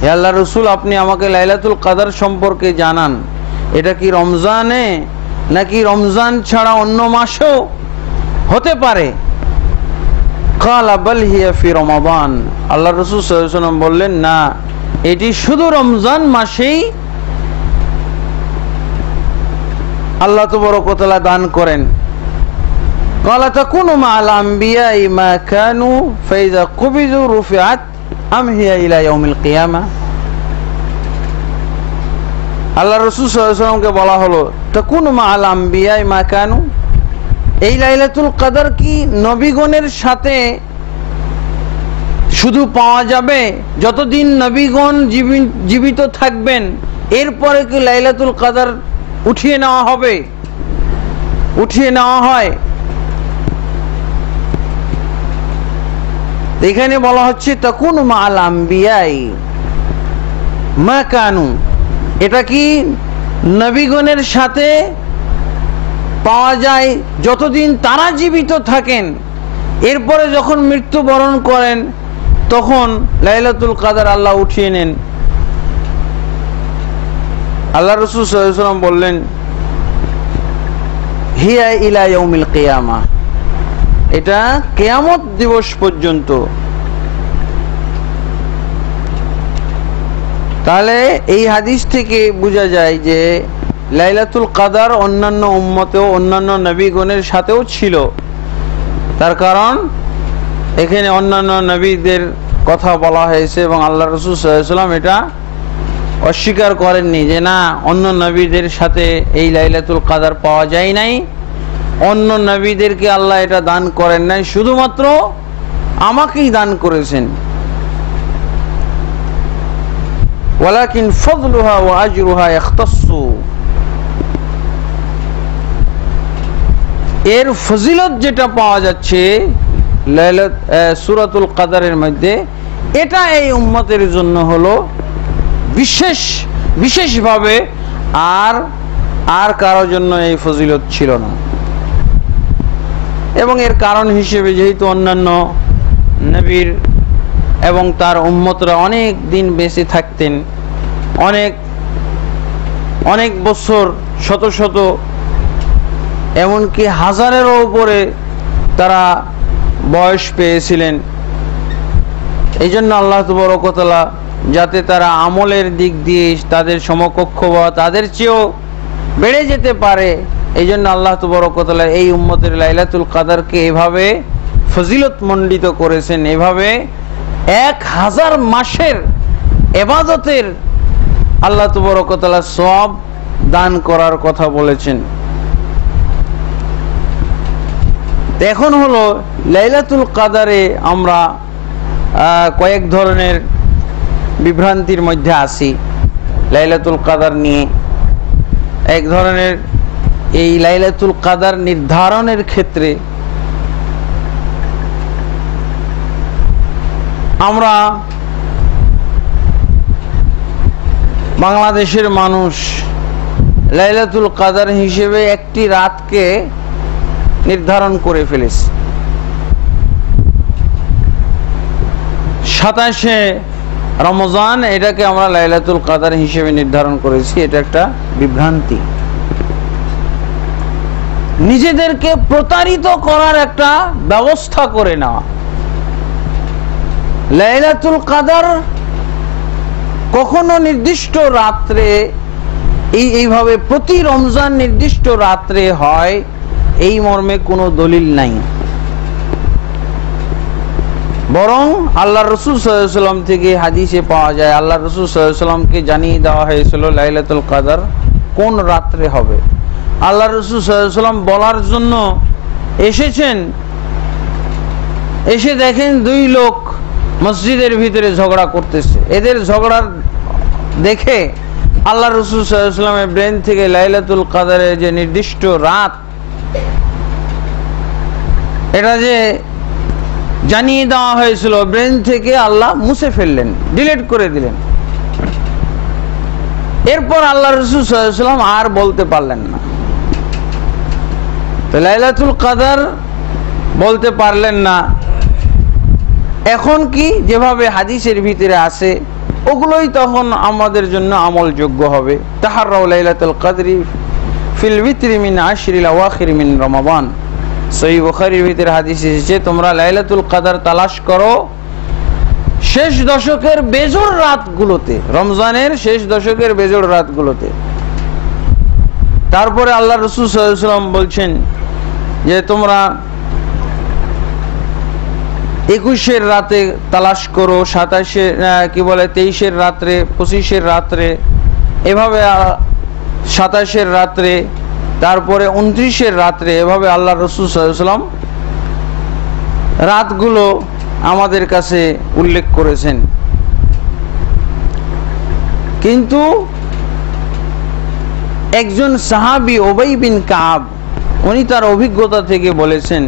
হে আল্লাহর রাসূল, আপনি আমাকে লাইলাতুল কদর সম্পর্কে জানান, এটা কি রমজানে নাকি রমজান ছাড়া অন্য মাসেও হতে পারে? ক্বালা বাল হিয়া ফি রমাদান। আল্লাহর রাসূল সাল্লাল্লাহু আলাইহি ওয়াসাল্লাম বললেন, না, এটি শুধু রমজান মাসেই আল্লাহ তাবারক ওয়া তাআলা দান করেন। ক্বালা তাকুনু মা'আল আম্বিয়াই মা কানু ফাইযা কুবিযু রুফিআত আম হিয়া ইলা ইয়াউমিল কিয়ামা। আল্লাহ রাসূল সাল্লাল্লাহু আলাইহি ওয়াসাল্লামকে বলা হলো তাকুনু মা'আল আম্বিয়াই মা কানু, এই লাইলাতুল কদর কি নবীগণের সাথে শুধু পাওয়া যাবে যতদিন নবীগণ জীবিত থাকবেন, এরপরে কি লাইলাতুল কদর উঠিয়ে নেওয়া হবে, উঠিয়ে নেওয়া হয়? এখানে বলা হচ্ছে তাকুনু মাআল আম্বিয়াই মা কানু, এটা কি নবীগণের সাথে পাওয়া যায় যতদিন তারা জীবিত থাকেন, এরপরে যখন মৃত্যুবরণ করেন তখন লাইলাতুল কদর আল্লাহ উঠিয়ে নেন। আল্লাহ রাসূল সাল্লাল্লাহু আলাইহি ওয়াসাল্লাম বললেন হিয়া ইলা ইয়াউমিল কিয়ামা, এটা কিয়ামত দিবস পর্যন্ত। তাহলে এই হাদিস থেকে বোঝা যায় যে লাইলাতুল কদর অন্যান্য উম্মতেও অন্যান্য নবীগণের সাথেও ছিল। তার কারণ এখানে অন্যান্য নবীদের কথা বলা হয়েছে এবং আল্লাহ রাসূল সাল্লাল্লাহু আলাইহি ওয়াসাল্লাম এটা অস্বীকার করেননি যে না, অন্য নবীদের সাথে এই লাইলাতুল কদর পাওয়া যায় নাই, অন্য নবীদেরকে আল্লাহ এটা দান করেন নাই, শুধুমাত্র আমাকেই দান করেছেন। ওয়ালাকিন ফাদলুহা ওয়া আজরুহা ইখতাসু, এর ফজিলত যেটা পাওয়া যাচ্ছে সূরাতুল কদরের মধ্যে, এটা এই উম্মতের জন্য হলো বিশেষভাবে, আর কারোর জন্য এই ফজিলত ছিল না। এবং এর কারণ হিসেবে যেহেতু অন্যান্য নবীর এবং তার উম্মতরা অনেক দিন বেঁচে থাকতেন, অনেক বছর, শত শত এমনকি হাজারেরও উপরে তারা বয়স পেয়েছিলেন, এই জন্য আল্লাহ তাবারক ওয়া তাআলা যাতে তারা আমলের দিক দিয়ে তাদের সমকক্ষ বা তাদের চেয়েও বেড়ে যেতে পারে, এই জন্য আল্লাহ তাবারক ওয়া তাআলা এই উম্মতের লাইলাতুল কদরকে এভাবে ফজিলত মণ্ডিত করেছেন, এভাবে 1000 মাসের ইবাদতের আল্লাহ তাবারক ওয়া তাআলা সওয়াব দান করার কথা বলেছেন। এখন হলো লাইলাতুল কদরে আমরা কয়েক ধরনের বিভ্রান্তির মধ্যে আছি লাইলাতুল কদর নিয়ে। এক ধরনের এই লাইলাতুল কদর নির্ধারণের ক্ষেত্রে আমরা বাংলাদেশের মানুষ লাইলাতুল কদর হিসেবে একটি রাতকে নির্ধারণ করে ফেলেছে, 27শে রমজান, এটাকে আমরা লাইলাতুল কদর হিসেবে নির্ধারণ করেছি। এটা একটা বিভ্রান্তি, নিজেদেরকে প্রতারিত করার একটা ব্যবস্থা করে নেওয়া। লাইলাতুল কদর কখনো নির্দিষ্ট রাত্রে এইভাবে প্রতি রমজান নির্দিষ্ট রাত্রে হয়, এই মর্মে কোনো দলিল নাই। বরং আল্লাহ রাসূল সাল্লাল্লাহু আলাইহি ওয়াসাল্লাম থেকে হাদিসে পাওয়া যায়, আল্লাহ রাসূল সাল্লাল্লাহু আলাইহি ওয়াসাল্লামকে জানিয়ে দেওয়া হয়েছিল লাইলাতুল কদর কোন রাত্রে হবে। আল্লাহ রাসূল সাল্লাল্লাহু আলাইহি ওয়াসাল্লাম বলার জন্য এসেছেন, এসে দেখেন 2 লোক মসজিদের ভিতরে ঝগড়া করতেছে। এদের ঝগড়ার দেখে আল্লাহ রাসূল সাল্লাল্লাহু আলাইহি ওয়াসাল্লামের ব্রেন থেকে লাইলাতুল কদরের যে নির্দিষ্ট রাত, এটা যে জানিয়ে দেওয়া হয়েছিল, ব্রেন থেকে আল্লাহ মুছে ফেললেন, ডিলিট করে দিলেন। এরপর আল্লাহ রাসূল সাল্লাল্লাহু আলাইহি ওয়াসাল্লাম আর বলতে পারলেন না। তো লাইলাতুল কদর বলতে পারলেন না। এখন কি যেভাবে হাদিসের ভিতরে আছে ওগুলোই তখন আমাদের জন্য আমলযোগ্য হবে। তাহাররাউ লাইলাতুল কদরি ফিল বিতরি মিন আশরিল আওয়াখির মিন রমাদান, সহিহ বুখারীর ভিতরে হাদিস এসেছে, তোমরা লাইলাতুল কদর তালাশ করো শেষ দশকের বেজোড় রাতগুলোতে, রমজানের শেষ দশকের বেজোড় রাতগুলোতে। তারপরে আল্লাহ রাসূল সাল্লাল্লাহু আলাইহি ওয়াসাল্লাম বলছেন যে তোমরা 21-এর রাতে তালাশ করো, 23-এর রাত্রে, 25-এর রাত্রে, এভাবে 27-এর রাত্রে, তারপরে 29-এর রাত্রে, এভাবে আল্লাহ রাসূল সাল্লাল্লাহু আলাইহি ওয়াসাল্লাম রাতগুলো আমাদের কাছে উল্লেখ করেছেন। কিন্তু একজন সাহাবী উবাই বিন কাব, উনি তার অভিজ্ঞতা থেকে বলেছেন,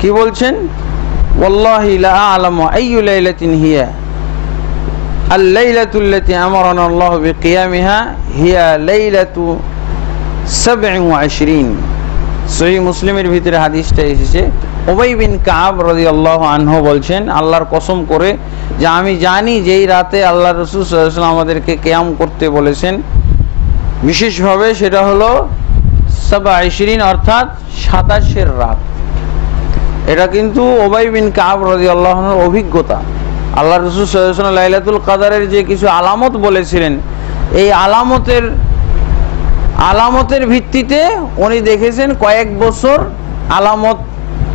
কি বলছেন? ওয়াল্লাহি লা আ'লামু আইয়ু লাইলাতিন হিয়া আল-লাইলাতুল্লাতী আমারানা আল্লাহু বিকিয়ামিহা হিয়া লাইলাতু 27। সহিহ মুসলিমের ভিতরে হাদিসটা এসেছে। উবাই বিন কাব রাদিয়াল্লাহু আনহু বলছেন, আল্লাহর কসম করে যে আমি জানি যে এই রাতে আল্লাহ রাসূল সাল্লাল্লাহু আলাইহি ওয়াসাল্লাম আমাদেরকে কিয়াম করতে বলেছেন বিশেষভাবে, সেটা হলো 27, অর্থাৎ 27-এর রাত। এটা কিন্তু উবাই বিন কাব রাদিয়াল্লাহু আনহুর অভিজ্ঞতা। আল্লাহ রাসূল সাল্লাল্লাহু আলাইহি ওয়াসাল্লাম লাইলাতুল কদরের যে কিছু আলামত বলেছিলেন, এই আলামতের ভিত্তিতে উনি দেখেছেন কয়েক বছর আলামত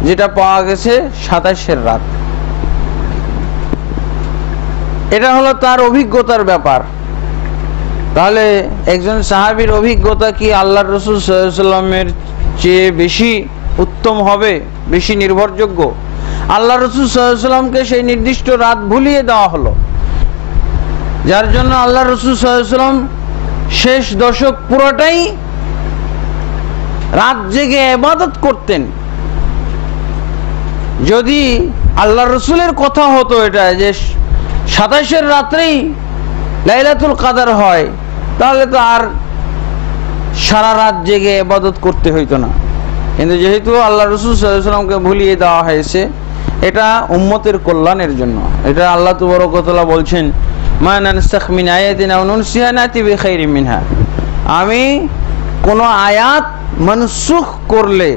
যেটা পাওয়া গেছে 27-এর রাত। এটা হলো তার অভিজ্ঞতার ব্যাপার। তাহলে একজন সাহাবীর অভিজ্ঞতা কি আল্লাহর রাসূল সাল্লাল্লাহু আলাইহি ওয়াসাল্লামের চেয়ে বেশি উত্তম হবে, বেশি নির্ভরযোগ্য? আল্লাহ রাসূল সাল্লাল্লাহু আলাইহি ওয়াসাল্লামকে সেই নির্দিষ্ট রাত ভুলিয়ে দেওয়া হলো, যার জন্য আল্লাহ রাসূল সাল্লাল্লাহু আলাইহি ওয়াসাল্লাম শেষ দশক পুরোটাই রাত জেগে ইবাদত করতেন। যদি আল্লাহ রাসূলের কথা হতো এটা যে 27-এর রাত্রেই লাইলাতুল কদর হয়, তাহলে তো আর সারা রাত জেগে ইবাদত করতে হইতো না। কিন্তু যেহেতু আল্লাহ রাসূল সাল্লাল্লাহু আলাইহি ওয়াসাল্লামকে ভুলিয়ে দেওয়া হয়েছে, এটা উম্মতের কল্যাণের জন্য। এটা আল্লাহ তাবারক ওয়া তাআলা বলছেন, মা নানসাখ মিন আয়াতিন আও নুনসিহা নাতি বিখাইরিম মিনহা। আমি কোনো আয়াত মনসুখ করলে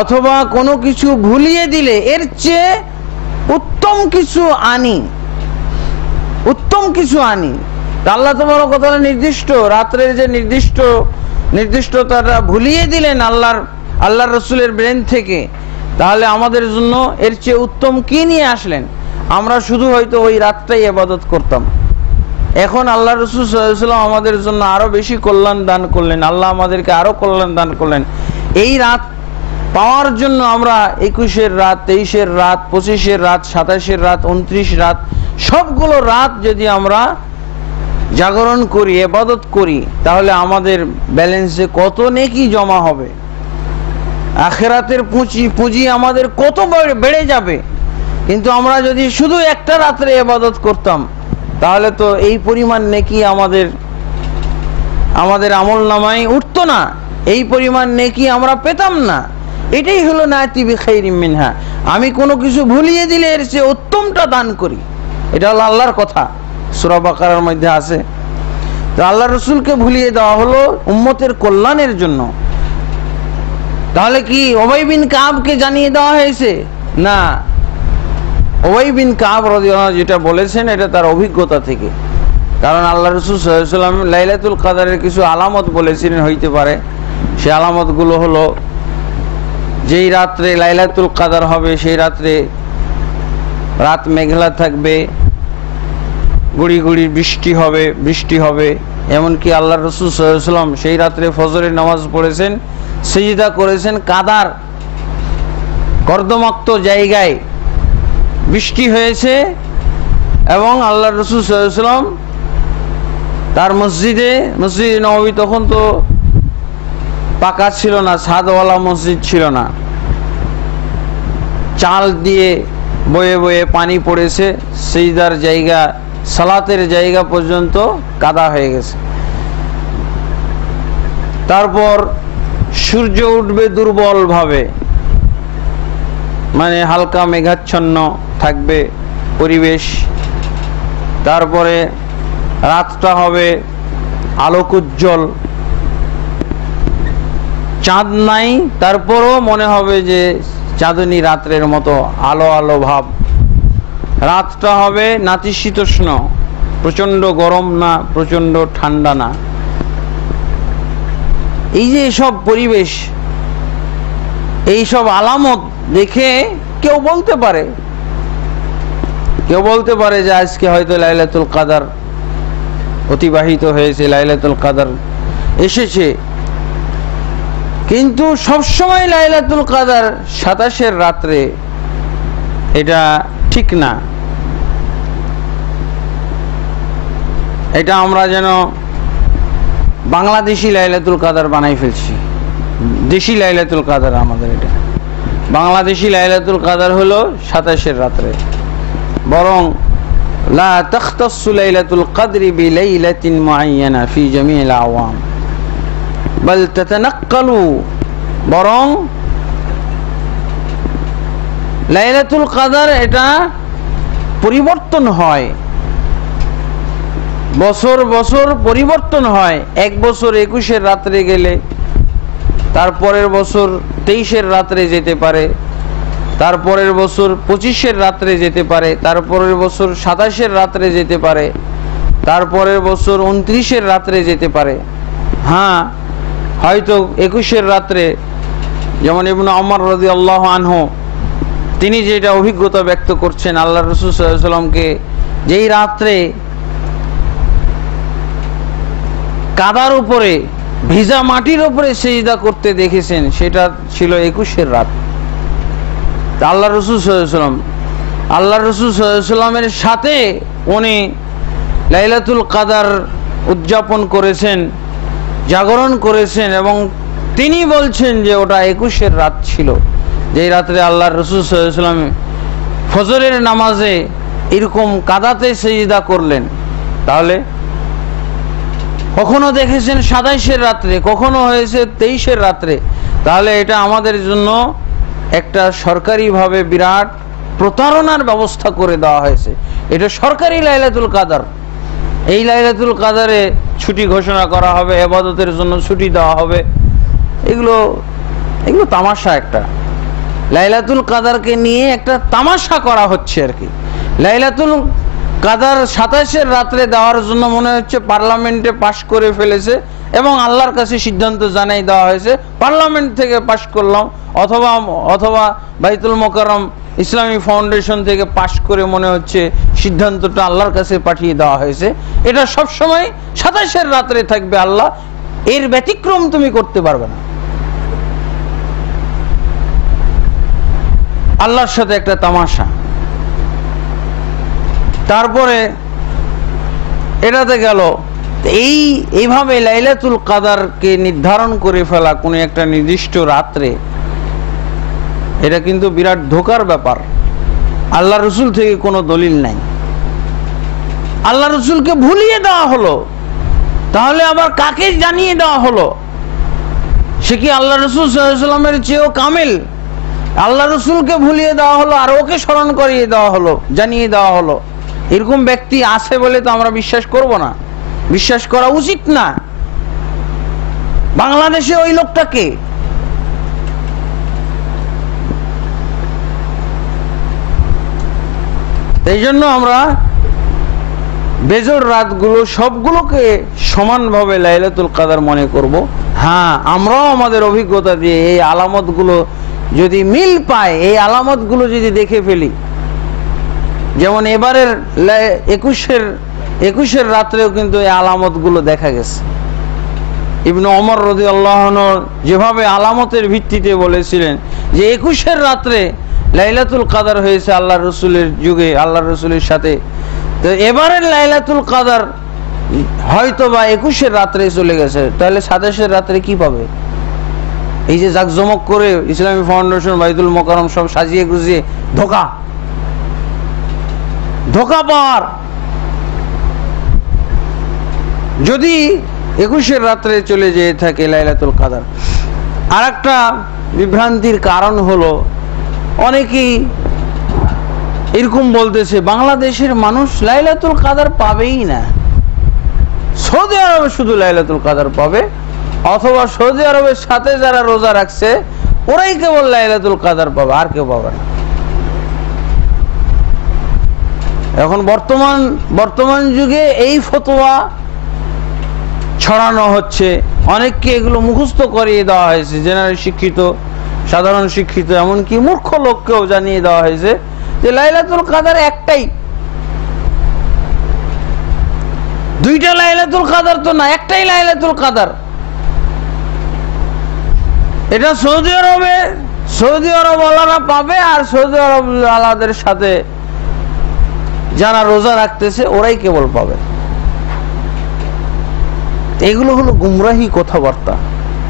অথবা কোনো কিছু ভুলিয়ে দিলে এর চেয়ে উত্তম কিছু আনি। আল্লাহ তাবারক ওয়া তাআলা নির্দিষ্ট রাত্রের যে নির্দিষ্টতাটা ভুলিয়ে দিলেন আল্লাহর রাসূলের ব্রেন থেকে, তাহলে আমাদের জন্য এর চেয়ে উত্তম কি নিয়ে আসলেন? আমরা শুধু হয়তো ওই রাতটাই ইবাদত করতাম। এখন আল্লাহ রাসূল সাল্লাল্লাহু আলাইহি ওয়াসাল্লাম আমাদের জন্য আরো বেশি কল্যাণ দান করলেন, আল্লাহ আমাদেরকে আরো কল্যাণ দান করলেন। এই রাত পাওয়ার জন্য আমরা 21-এর রাত, 23-এর রাত, 25-এর রাত, 27-এর রাত, 29 রাত, সবগুলো রাত যদি আমরা জাগরণ করি, ইবাদত করি, তাহলে আমাদের ব্যালেন্সে কত নেকি জমা হবে, আখিরাতের পুঁজি আমাদের কত বেড়ে যাবে। কিন্তু আমরা যদি শুধু একটা রাত্রে ইবাদত করতাম, তাহলে তো এই পরিমাণ নেকি আমাদের আমলনামায় উঠতো না, এই পরিমাণ নেকি আমরা পেতাম না। এটাই হলো নাতি বিখাইরিম মিনহা, আমি কোনো কিছু ভুলিয়ে দিলে এর চেয়ে উত্তমটা দান করি। এটা হলো আল্লাহর কথা, সূরা বাকারার মধ্যে আছে। তো আল্লাহ রাসূলকে ভুলিয়ে দেওয়া হলো উম্মতের কল্যাণের জন্য। তাহলে কি উবাই বিন কাবকে জানিয়ে দেওয়া হয়েছে? না, উবাই বিন কাব রাদিয়াল্লাহু আনহু যেটা বলেছেন এটা তার অভিজ্ঞতা থেকে। কারণ আল্লাহ রাসূল সাল্লাল্লাহু আলাইহি ওয়াসাল্লাম লাইলাতুল কদরের কিছু আলামত বলেছিলেন, হইতে পারে সেই আলামতগুলো হলো, যেই রাত্রে লাইলাতুল কদর হবে সেই রাত্রে রাত মেঘলা থাকবে, গুড়ি গুড়ি বৃষ্টি হবে। এমনকি আল্লাহ রাসূল সাল্লাল্লাহু আলাইহি ওয়াসাল্লাম সেই রাত্রে ফজরের নামাজ পড়েছেন, সিজদা করেছেন, কাদার কর্দমাক্ত জায়গায় বৃষ্টি হয়েছে, এবং আল্লাহ রাসূল সাল্লাল্লাহু আলাইহি ওয়াসাল্লাম তার মসজিদ নববী, তখন তো পাকা ছিল না, ছাদওয়ালা মসজিদ ছিল না, চাল দিয়ে বয়ে বয়ে পানি পড়েছে, সিজদার জায়গা, সালাতের জায়গা পর্যন্ত কাদা হয়ে গেছে। তারপর সূর্য উঠবে দুর্বল ভাবে, মানে হালকা মেঘাচ্ছন্ন থাকবে পরিবেশ। তারপরে রাতটা হবে আলোকোজ্জ্বল, চাঁদ নাই, তারপরও মনে হবে যে চাঁদনী রাত্রের মতো আলো আলো ভাব। রাতটা হবে নাতিশীতোষ্ণ, প্রচন্ড গরম না, প্রচন্ড ঠান্ডা না। এই যে সব পরিবেশ, এই সব আলামত দেখে কেউ বলতে পারে যে আজকে হয়তো লাইলাতুল কদর অতিবাহিত হয়েছে, লাইলাতুল কদর এসেছে। কিন্তু সবসময় লাইলাতুল কদর 27-এর রাত্রে, এটা ঠিক না। এটা আমরা যেন বাংলাদেশি লাইলাতুল কদর বানাই ফেলছি। দেশি লাইলাতুল কদর আমাদের এটা, বাংলাদেশি লাইলাতুল কদর হলো 27-এর রাত্রে। বরং লা তাখতাসু লাইলাতুল কদরি বিলাইলাতিন মুআয়্যানা ফি জামিল আওয়াম বাল তাতানাক্কালু, বরং লাইলাতুল কদর এটা পরিবর্তন হয়, বছর বছর পরিবর্তন হয়। এক বছর 21-এর রাত্রে গেলে তারপরের বছর 23-এর রাত্রে যেতে পারে, তারপরের বছর 25-এর রাত্রে যেতে পারে, তারপরের বছর 27-এর রাত্রে যেতে পারে, তারপরের বছর 29-এর রাত্রে যেতে পারে। হ্যাঁ, হয়তো 21-এর রাত্রে, যেমন ইবনে ওমর রাদিয়াল্লাহু আনহু তিনি যেটা অভিজ্ঞতা ব্যক্ত করছেন, আল্লাহ রাসূল সাল্লাল্লাহু আলাইহি ওয়াসাল্লামকে যেই রাত্রে কাদার উপরে, ভিজা মাটির উপরে সিজদা করতে দেখেছেন, সেটা ছিল 21-এর রাত। আল্লাহ রাসূল সাল্লাল্লাহু আলাইহি ওয়াসাল্লাম, আল্লাহ রাসূল সাল্লাল্লাহু আলাইহি ওয়াসাল্লামের সাথে উনি লাইলাতুল কদর উদযাপন করেছেন, জাগরণ করেছেন, এবং তিনি বলছেন যে ওটা 21-এর রাত ছিল, যেই রাত্রে আল্লাহ রাসূল সাল্লাল্লাহু আলাইহি ওয়াসাল্লাম ফজরের নামাজে এরকম কাদাতে সিজদা করলেন। তাহলে কখনো দেখেছেন 27-এর রাত্রে, কখনো হয়েছে 23-এর রাত্রে। তাহলে এটা আমাদের জন্য একটা সরকারিভাবে বিরাট প্রতারণার ব্যবস্থা করে দেওয়া হয়েছে। এটা সরকারি লাইলাতুল কদর। এই লাইলাতুল কদরে ছুটি ঘোষণা করা হবে, ইবাদতের জন্য ছুটি দেওয়া হবে। এগুলো তামাশা। একটা লাইলাতুল কদরকে নিয়ে একটা তামাশা করা হচ্ছে আর কি। লাইলাতুল কদর 27-এর রাত্রে দেওয়ার জন্য মনে হচ্ছে পার্লামেন্টে পাশ করে ফেলেছে এবং আল্লাহর কাছে সিদ্ধান্ত জানাই দেওয়া হয়েছে, পার্লামেন্ট থেকে পাশ করলাম, অথবা বাইতুল মোকাররম ইসলামী ফাউন্ডেশন থেকে পাশ করে মনে হচ্ছে সিদ্ধান্তটা আল্লাহর কাছে পাঠিয়ে দেওয়া হয়েছে। এটা সব সময় 27-এর রাত্রে থাকবে, আল্লাহ এর ব্যতিক্রম তুমি করতে পারবে না। আল্লাহর সাথে একটা তামাশা। তারপরে এটাতে গেল, এইভাবে লাইলাতুল কদরকে নির্ধারণ করে ফেলা কোনো একটা নির্দিষ্ট রাত্রে, এটা কিন্তু বিরাট ধোঁকার ব্যাপার। আল্লাহ রসুল থেকে কোনো দলিল নাই, আল্লাহ রসুলকে ভুলিয়ে দেওয়া হলো। তাহলে আবার কাকে জানিয়ে দেওয়া হলো? সে কি আল্লাহ রসুল সাল্লাল্লাহু আলাইহি ওয়াসাল্লামের চেয়েও কামিল? আল্লাহ রসুলকে ভুলিয়ে দেওয়া হলো আর ওকে স্মরণ করিয়ে দেওয়া হলো, জানিয়ে দেওয়া হলো। এরকম ব্যক্তি আছে বলে তো আমরা বিশ্বাস করব না, বিশ্বাস করা উচিত না। বাংলাদেশে ওই লোকটাকে এই জন্য আমরা বেজোর রাতগুলো সবগুলোকে সমানভাবে লাইলাতুল কদর মনে করব। হ্যাঁ, আমরাও আমাদের অভিজ্ঞতা দিয়ে এই আলামতগুলো যদি মিল পায়, এই আলামতগুলো যদি দেখে ফেলি, যেমন এবারের 21-এর রাত্রেও কিন্তু এই আলামতগুলো দেখা গেছে। ইবনে ওমর রাদিয়াল্লাহু আনহু যেভাবে আলামতের ভিত্তিতে বলেছিলেন যে 21-এর রাত্রে লাইলাতুল কদর হয়েছে আল্লাহ রসুলের যুগে, আল্লাহ রসুলের সাথে। তো এবারের লাইলাতুল কদর হয়তো বা 21-এর রাত্রে চলে গেছে, তাহলে 27-এর রাত্রে কি পাবে? এই যে জাকজমক করে ইসলামী ফাউন্ডেশন, বাইতুল মোকাররম সব সাজিয়ে গুজিয়ে ধোঁকা পাওয়ার। যদি 21-এর রাত্রে চলে যেয়ে থাকে লাইলাতুল কদর, আর একটা বিভ্রান্তির কারণ হলো অনেকেই এরকম বলতেছে বাংলাদেশের মানুষ লাইলাতুল কদর পাবেই না, সৌদি আরবে শুধু লাইলাতুল কদর পাবে, অথবা সৌদি আরবের সাথে যারা রোজা রাখছে ওরাই কেবল লাইলাতুল কদর পাবে, আর কেউ পাবে না। এখন বর্তমান যুগে এই ফতোয়া ছড়ানো হচ্ছে, অনেককে এগুলো মুখস্থ করিয়ে দেওয়া হয়েছে, জেনারেল শিক্ষিত, সাধারণ শিক্ষিত, এমনকি মূর্খ লোককেও জানিয়ে দেওয়া হয়েছে যে লাইলাতুল কদর একটাই। দুইটা লাইলাতুল কদর তো না, একটাই লাইলাতুল কদর। এটা সৌদি আরব ওয়ালারা পাবে, আর সৌদি আরব ওয়ালাদের সাথে যারা রোজা রাখতেছে ওরাই কেবল পাবে। এগুলো হলো গুমরাহি কথাবার্তা,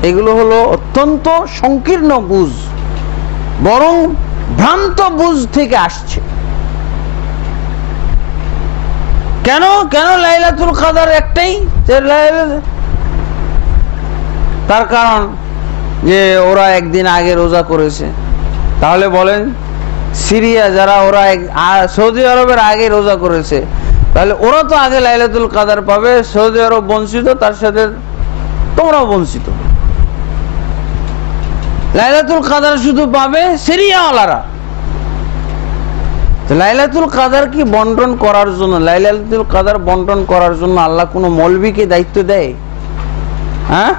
এগুলো হলো অত্যন্ত সংকীর্ণ বুঝ, বরং ভ্রান্ত বুঝ থেকে আসছে। কেন লাইলাতুল কদর একটাই, তার কারণ যে ওরা একদিন আগে রোজা করেছে। তাহলে বলেন সিরিয়া যারা ওরা সৌদি আরবের আগে রোজা করেছে, তাহলে ওরা তো আগে লাইলাতুল কদর পাবে। সৌদি আরব বঞ্চিত, তার সাথে তোমরাও বঞ্চিত। লাইলাতুল কদর শুধু পাবে সিরিয়াওয়ালারা। লাইলাতুল কদর কি বন্টন করার জন্য, লাইলাতুল কদর বন্টন করার জন্য আল্লাহ কোনো মৌলবীকে দায়িত্ব দেয়? হ্যাঁ,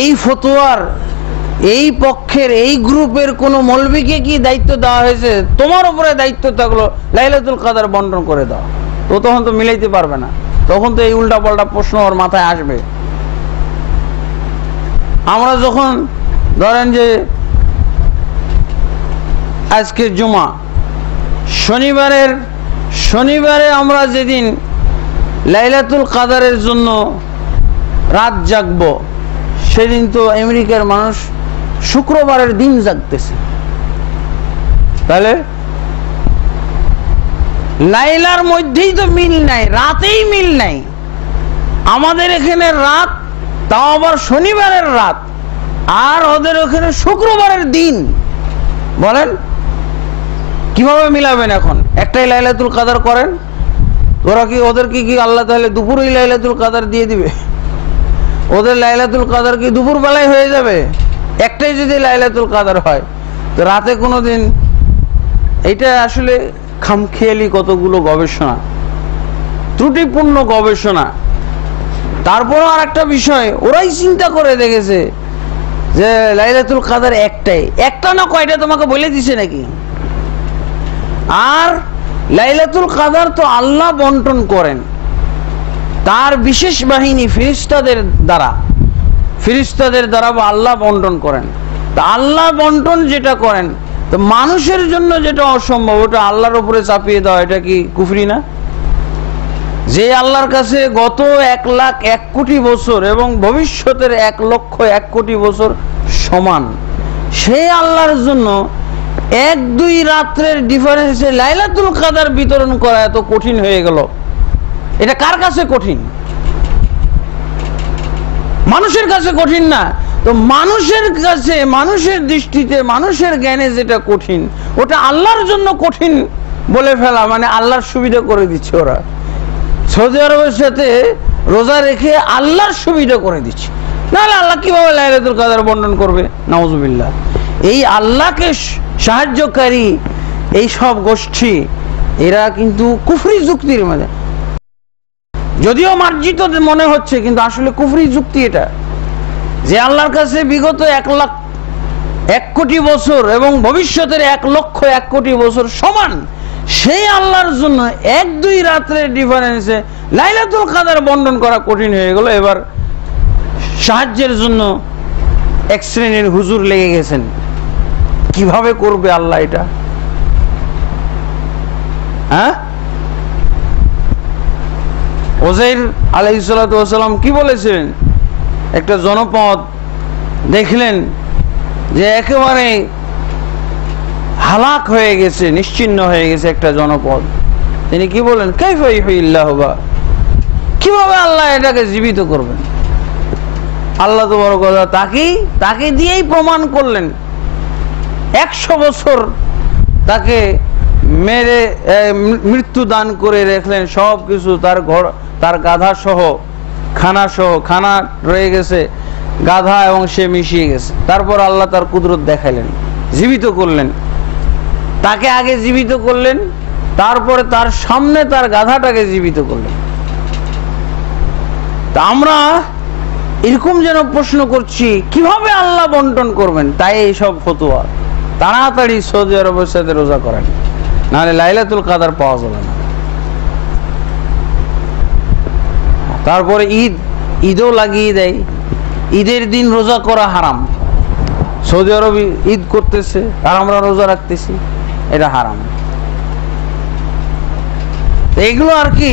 এই ফতোয়ার এই পক্ষের এই গ্রুপের কোন মৌলবীকে কি দায়িত্ব দেওয়া হয়েছে? তোমার উপরে দায়িত্ব থাকলো লাইলাতুল কদর বন্টন করে দাও। তো তখন তো মিলাইতে পারবে না, তখন তো এই উল্টা পাল্টা প্রশ্ন ওর মাথায় আসবে। আমরা যখন ধরেন যে আজকে জুমা, শনিবারে আমরা যেদিন লাইলাতুল কদরের জন্য রাত জাগবো, সেদিন তো আমেরিকার মানুষ শুক্রবারের দিন জাগতেছে। তাহলে লাইলার মধ্যেই তো মিল নাই, রাতেই মিল নাই। আমাদের এখানে রাত, তাও আবার শনিবারের রাত, আর ওদের ওখানে শুক্রবারের দিন। বলেন কিভাবে মিলাবেন? এখন একটাই লাইলাতুল কদর করেন, ওদেরকে কি আল্লাহ তাহলে দুপুরেই লাইলাতুল কদর দিয়ে দিবে? ওদের লাইলাতুল কদর কি দুপুর বেলায় হয়ে যাবে? একটাই যদি লাইলাতুল কদর হয়, তো রাতে কোনোদিন, এটা আসলে খামখেয়ালি কতগুলো গবেষণা, ত্রুটিপূর্ণ গবেষণা। তারপরও আর একটা বিষয়, ওরাই চিন্তা করে দেখেছে যে লাইলাতুল কদর একটা না কয়টা তোমাকে বলে দিছে নাকি? আর লাইলাতুল কদর তো আল্লাহ বন্টন করেন তার বিশেষ বাহিনী ফেরেশতাদের দ্বারা বা আল্লাহ বন্টন করেন। তা আল্লাহ বন্টন যেটা করেন, তো মানুষের জন্য যেটা অসম্ভব ওটা আল্লাহর উপরে চাপিয়ে দেওয়া, এটা কি কুফরি না? যে আল্লাহর কাছে গত 1,01,00,000,000 বছর এবং ভবিষ্যতের 1,00,00,000,000 কোটি বছর সমান, সেই আল্লাহর জন্য 1-2 রাত্রের ডিফারেন্সে লাইলাতুল কদর বিতরণ করা এত কঠিন হয়ে গেল। এটা কার কাছে কঠিন? মানুষের কাছে কঠিন না। তো মানুষের কাছে, মানুষের দৃষ্টিতে, মানুষের জ্ঞানে যেটা কঠিন, ওটা আল্লাহর জন্য কঠিন বলে ফেলা মানে আল্লাহর সুবিধা করে দিচ্ছে। ওরা সৌদি আরবের সাথে রোজা রেখে আল্লাহর সুবিধা করে দিচ্ছে, নাহলে আল্লাহ কিভাবে লাইলাতুল কদর বন্টন করবে? নাউজুবিল্লাহ। এই আল্লাহকে সাহায্যকারী এই সব গোষ্ঠী, এরা কিন্তু কুফরি যুক্তির মধ্যে, যদিও মার্জিত মনে হচ্ছে, কিন্তু আসলে কুফরি যুক্তি এটা, যে আল্লাহর কাছে বিগত 1,00,000,000 কোটি বছর এবং ভবিষ্যতের 1,00,000,000 কোটি বছর সমান, সেই আল্লাহর জন্য 1-2 রাত্রের ডিফারেন্সে লাইলাতুল কদর বন্টন করা কঠিন হয়ে গেল। এবার সাহায্যের জন্য এক শ্রেণীর হুজুর লেগে গেছেন, কিভাবে করবে আল্লাহ এটা? হ্যাঁ, ওজাইর আলাইহিস সালাতু ওয়াস সালাম কি বলেছিলেন? একটা জনপদ দেখলেন যে একেবারে হালাক হয়ে গেছে, নিশ্চিহ্ন হয়ে গেছে একটা জনপদ। তিনি কি বলেন? কাইফা ইউহিল্লাহু, কিভাবে আল্লাহ এটাকে জীবিত করবেন? আল্লাহ তো বড় কথা, তাকে দিয়েই প্রমাণ করলেন। 100 বছর তাকে মেরে মৃত্যু দান করে রাখলেন, সব কিছু তার ঘর, তার গাধা সহ, খানা রয়ে গেছে, গাধা এবং সে মিশিয়ে গেছে। তারপর আল্লাহ তার কুদরত দেখাইলেন, জীবিত করলেন। তাকে আগে জীবিত করলেন, তারপরে তার সামনে তার গাধাটাকে জীবিত করলেন। তা আমরা এরকম যেন প্রশ্ন করছি, কিভাবে আল্লাহ বন্টন করবেন? তাই এইসব ফতোয়া। তাড়াতাড়ি সৌদি আরবের সাথে রোজা করেন, নাহলে লাইলাতুল কদর পাওয়া যাবে না। তারপরে ঈদও লাগিয়ে দেয়, ঈদের দিন রোজা করা হারাম। সৌদি আরব ঈদ করতেছে আর আমরা রোজা রাখতেছি, এটা হারাম। এগুলো আর কি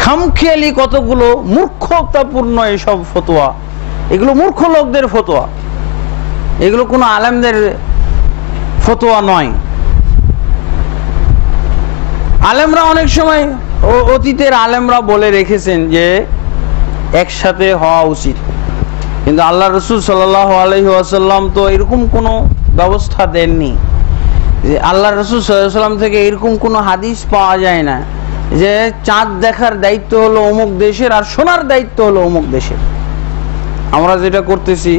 খামখেয়ালি কতগুলো মূর্খতাপূর্ণ এইসব ফতোয়া, এগুলো মূর্খ লোকদের ফতোয়া, এগুলো কোনো আলেমদের ফতোয়া নয়। আলেমরা অনেক সময়, অতীতের আলেমরা বলে রেখেছেন যে একসাথে হওয়া উচিত, কিন্তু আল্লাহ রসুল সাল্লাল্লাহু আলাইহি ওয়াসাল্লাম তো এরকম কোনো ব্যবস্থা দেননি। যে আল্লাহ রসুল সাল্লাল্লাহু আলাইহি ওয়াসাল্লাম থেকে এরকম কোনো হাদিস পাওয়া যায় না যে চাঁদ দেখার দায়িত্ব হলো অমুক দেশের আর শোনার দায়িত্ব হলো অমুক দেশের। আমরা যেটা করতেছি,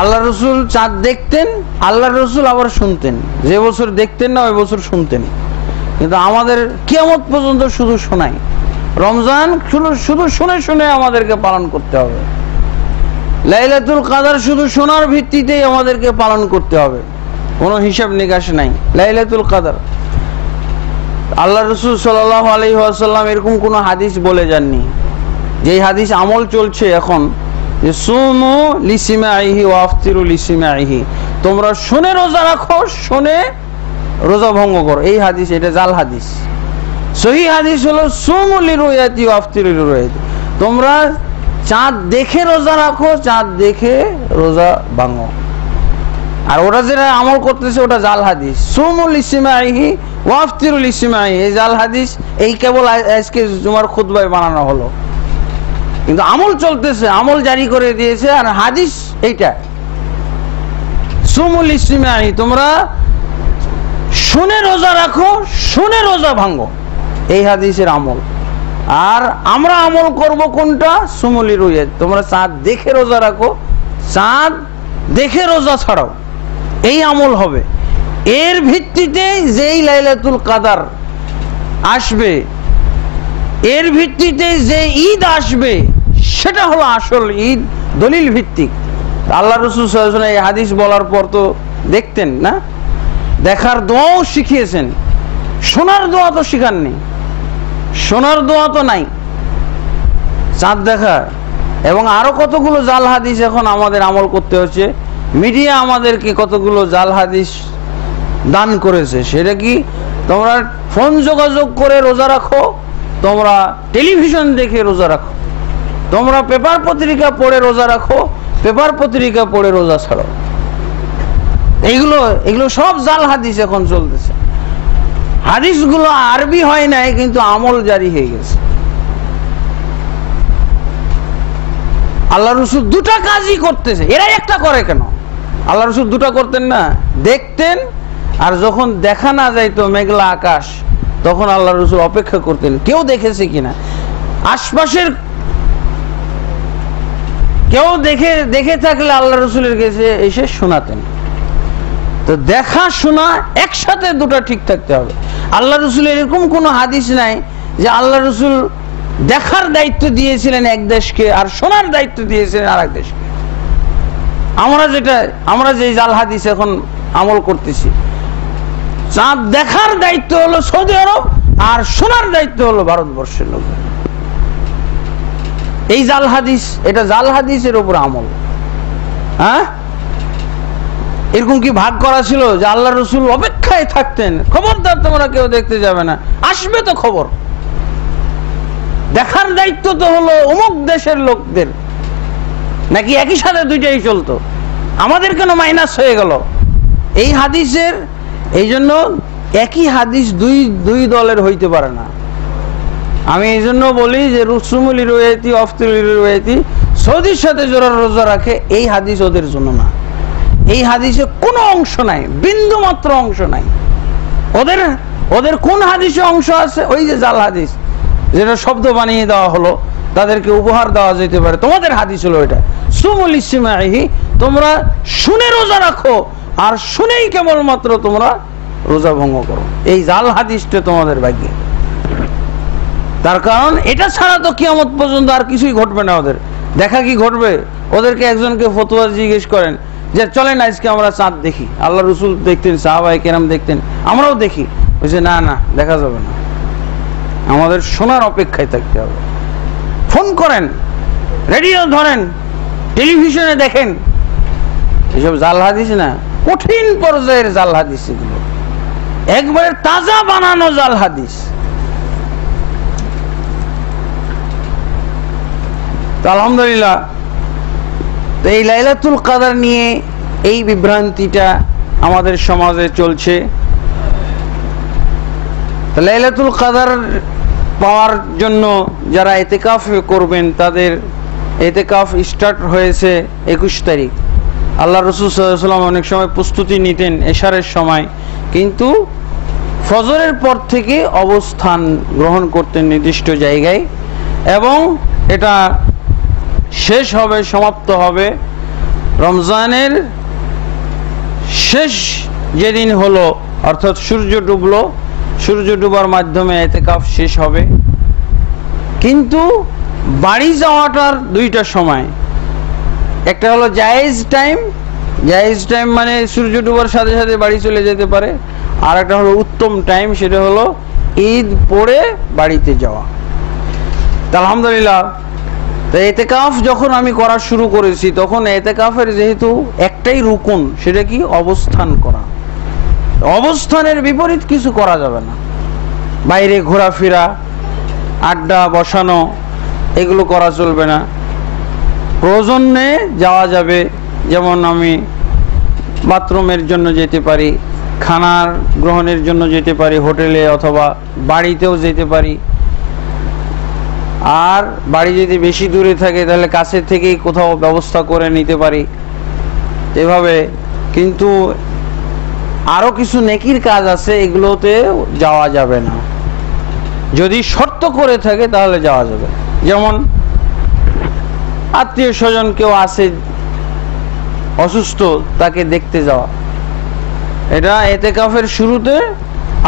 আল্লাহ রসুল চাঁদ দেখতেন, আল্লাহ রসুল আবার শুনতেন, যে বছর দেখতেন না ওই বছর শুনতেন। কিন্তু আমাদের কিয়ামত পর্যন্ত শুধু শোনাই, রমজান শুধু শুনে শুনে আমাদেরকে পালন করতে হবে, লাইলাতুল কাদর শুধু শোনার ভিত্তিতেই আমাদেরকে পালন করতে হবে, কোনো হিসাব নিকাশ নাই। লাইলাতুল কাদর আল্লাহ রসুল সাল্লাল্লাহু আলাইহি ওয়াসাল্লাম এরকম কোনো হাদিস বলে যাননি। যেই হাদিস আমল চলছে এখন, যে সুমু লিসিমাইহি ওয়া আফতিরু লিসিমাইহি, তোমরা শুনে রোজা রাখো, শুনে রোজা ভঙ্গ করো, এই হাদিস এটা জাল হাদিস। সহিহ হাদিস হলো সুমু লিরুয়াতি ওয়া আফতিরু লিরুয়াতি, তোমরা চাঁদ দেখে রোজা রাখো, চাঁদ দেখে রোজা ভাঙো। আর ওরা যেটা আমল করতেছে ওটা জাল হাদিস। সুমু লিসিমাইহি ওয়া আফতিরু লিসিমাইহি, এই জাল হাদিস এই কেবল আজকে জুমার খুতবায় বানানো হলো, কিন্তু আমল চলতেছে, আমল জারি করে দিয়েছে। আর হাদিস এইটা সুমু লিসিমাইহি, তোমরা শুনে রোজা রাখো, শুনে রোজা ভাঙো, এই হাদিসের আমল। আর আমরা আমল করব কোনটা? সুমুলি রুইয়া, তোমরা চাঁদ দেখে রোজা রাখো, চাঁদ দেখে রোজা ছাড়াও, এই আমল হবে। এর ভিত্তিতে যেই লাইলাতুল কাদর আসবে, এর ভিত্তিতে যে ঈদ আসবে, সেটা হলো আসল ঈদ, দলিল ভিত্তিক। আল্লাহ রাসূল সাল্লাল্লাহু আলাইহি ওয়াসাল্লাম এই হাদিস বলার পর তো দেখতেন না, দেখার দোয়াও শিখিয়েছেন, শোনার দোয়া তো শিখাননি, শোনার দোয়া তো নাই, চাঁদ দেখা। এবং আরো কতগুলো জাল হাদিস এখন আমাদের আমল করতে হচ্ছে। মিডিয়া আমাদেরকে কতগুলো জাল হাদিস দান করেছে, সেটা কি? তোমরা ফোন যোগাযোগ করে রোজা রাখো, তোমরা টেলিভিশন দেখে রোজা রাখো, তোমরা পেপার পত্রিকা পড়ে রোজা রাখো, পেপার পত্রিকা পড়ে রোজা ছাড়ো। এগুলো সব জাল হাদিস এখন চলতেছে। হাদিসগুলো আরবি হয় নাই, কিন্তু আমল জারি হয়ে গেছে। আল্লাহ রসুল দুটা কাজই করতেছে, এরা একটা করে কেন? আল্লাহ রসুল দুটা করতেন না? দেখতেন, আর যখন দেখা না যাইতো মেঘলা আকাশ, তখন আল্লাহ রসুল অপেক্ষা করতেন কেউ দেখেছে কিনা। আশপাশের কেউ দেখে থাকলে আল্লাহ রসুলের কাছে এসে শোনাতেন। তো দেখা শোনা একসাথে দুটা ঠিক থাকতে হবে। আল্লাহ রসুলের এরকম কোনো হাদিস নাই যে আল্লাহ রসুল দেখার দায়িত্ব দিয়েছিলেন এক দেশকে আর শোনার দায়িত্ব দিয়েছিলেন আর এক দেশকে। আমরা যে জাল হাদিস এখন আমল করতেছি, চাঁদ দেখার দায়িত্ব হলো সৌদি আরব আর শোনার দায়িত্ব হলো ভারতবর্ষের লোক। এই জাল হাদিস, এটা জাল হাদিসের উপর আমল। হ্যাঁ, এরকম কি ভাগ করা ছিল যে আল্লাহ রসুল অপেক্ষায় থাকতেন, খবরদার তোমরা কেউ দেখতে যাবে না, আসবে তো খবর, দেখার দায়িত্ব তো হলো অমুক দেশের লোকদের, নাকি একই সাথে দুইটাই চলতো? আমাদের কেন মাইনাস হয়ে গেল এই হাদিসের? এই জন্য একই হাদিস দুই দলের হইতে পারে না। আমি এই জন্য বলি যে রুসুমুল রুয়াতি আফতুল রুয়াতি, সৌদির সাথে যারা রোজা রাখে, এই হাদিস ওদের জন্য না। এই হাদিসে কোনো অংশ নাই, বিন্দু মাত্র অংশ নাই। ওদের কোন হাদিসে অংশ আছে? ওই যে জাল হাদিস, যেটা শব্দ বানিয়ে দেওয়া হলো, তাদেরকে উপহার দেওয়া যেতে পারে। তোমাদের হাদিস হলো এটা, সুমুল ইসমাইহি, তোমরা শুনে রোজা রাখো আর শুনেই কেবলমাত্র তোমরা রোজা ভঙ্গ করো। এই জাল হাদিসটা তোমাদের ভাগ্যে। তার কারণ এটা ছাড়া তো কিয়ামত পর্যন্ত আর কিছুই ঘটবে না। ওদের দেখা কি ঘটবে? ওদেরকে একজনকে ফতোয়া জিজ্ঞেস করেন যে চলেন আজকে আমরা চাঁদ দেখি। আল্লাহ রসুল দেখতেন, সাহাবায়ে কেরাম দেখতেন, আমরাও দেখি। বলছে না না, দেখা যাবে না, আমাদের শোনার অপেক্ষায় থাকতে হবে। ফোন করেন, রেডিও ধরেন, টেলিভিশনে দেখেন, এসব জাল হাদিস না, কঠিন পর্যায়ের জাল হাদিস, এগুলো একবারে তাজা বানানো জাল হাদিস। তো আলহামদুলিল্লাহ, তো এই লাইলাতুল কদর নিয়ে এই বিভ্রান্তিটা আমাদের সমাজে চলছে। তো লাইলাতুল কদর পাওয়ার জন্য যারা ইতিকাফ করবেন, তাদের ইতিকাফ স্টার্ট হয়েছে 21 তারিখ। আল্লাহ রাসূল সাল্লাল্লাহু আলাইহি ওয়াসাল্লাম অনেক সময় প্রস্তুতি নিতেন এশারের সময়, কিন্তু ফজরের পর থেকে অবস্থান গ্রহণ করতেন নির্দিষ্ট জায়গায়, এবং এটা শেষ হবে, সমাপ্ত হবে রমজানের শেষ যেদিন হলো, অর্থাৎ সূর্য ডুবলো, সূর্য ডুবার মাধ্যমে ইতিকাফ শেষ হবে। কিন্তু বাড়ি যাওয়াটার দুইটা সময়, একটা হলো জায়েজ টাইম, জায়েজ টাইম মানে সূর্য ডুবার সাথে সাথে বাড়ি চলে যেতে পারে, আর একটা হলো উত্তম টাইম, সেটা হলো ঈদ পড়ে বাড়িতে যাওয়া। আলহামদুলিল্লাহ, তো ইতিকাফ যখন আমি করা শুরু করেছি, তখন ইতিকাফের যেহেতু একটাই রুকুন, সেটা কি অবস্থান করা। অবস্থানের বিপরীত কিছু করা যাবে না, বাইরে ঘোরাফেরা, আড্ডা বসানো, এগুলো করা চলবে না। প্রয়োজনে যাওয়া যাবে, যেমন আমি বাথরুমের জন্য যেতে পারি, খানার গ্রহণের জন্য যেতে পারি, হোটেলে অথবা বাড়িতেও যেতে পারি। আর বাড়ি যদি বেশি দূরে থাকে তাহলে কাছের থেকেই কোথাও ব্যবস্থা করে নিতে পারি এভাবে। কিন্তু আরো কিছু নেকির কাজ আছে, এগুলোতে যাওয়া যাবে না। যদি শর্ত করে থাকে তাহলে যাওয়া যাবে, যেমন আত্মীয় স্বজন কেউ আছে অসুস্থ, তাকে দেখতে যাওয়া। এটা ইতিকাফের শুরুতে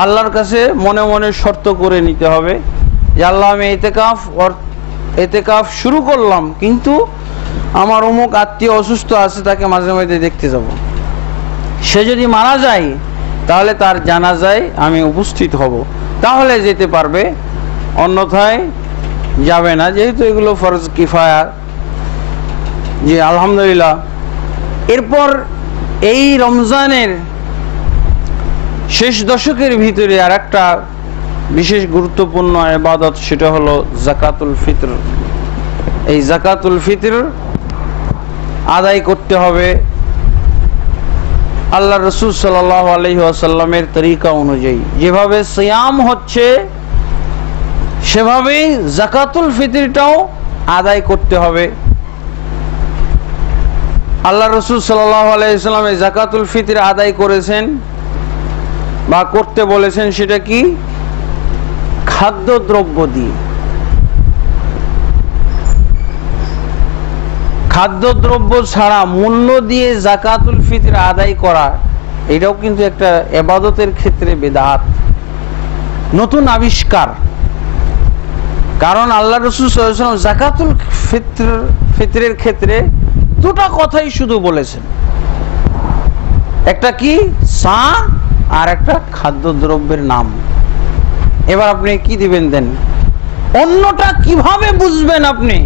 আল্লাহর কাছে মনে মনে শর্ত করে নিতে হবে যে আল্লাহ, আমি ইতিকাফ শুরু করলাম, কিন্তু আমার অমুক আত্মীয় অসুস্থ আছে, তাকে মাঝে মাঝে দেখতে যাব। সে যদি মারা যায় তাহলে তার জানাজায় আমি উপস্থিত হব, তাহলে যেতে পারবে, অন্যথায় যাবে না, যেহেতু এগুলো ফরজ কিফায়া। জি আলহামদুলিল্লাহ। এরপর এই রমজানের শেষ দশকের ভিতরে আর একটা বিশেষ গুরুত্বপূর্ণ ইবাদত, সেটা হলো যাকাতুল ফিতর। এই যাকাতুল ফিতর আদায় করতে হবে আল্লাহ রাসূল সাল্লাল্লাহু আলাইহি ওয়াসাল্লামের তরিকা অনুযায়ী। যেভাবে সিয়াম হচ্ছে সেভাবেই যাকাতুল ফিতরটাও আদায় করতে হবে। আল্লাহ রাসূল সাল্লাল্লাহু আলাইহি ওয়াসাল্লাম এই যাকাতুল ফিতর আদায় করেছেন বা করতে বলেছেন, সেটা কি? খাদ্যদ্রব্য দিয়ে। খাদ্যদ্রব্য ছাড়া মূল্য দিয়ে যাকাতুল ফিতর আদায় করা, এটাও কিন্তু একটা ইবাদতের ক্ষেত্রে বিদআত, নতুন আবিষ্কার। কারণ আল্লাহ রাসূল সাল্লাল্লাহু আলাইহি ওয়াসাল্লাম যাকাতুল ফিতরের ক্ষেত্রে দুটো কথাই শুধু বলেছেন, একটা কি সা, আর একটা খাদ্যদ্রব্যের নাম। এবার আপনি কি দিবেন দেন, অন্যটা কিভাবে বুঝবেন? আপনি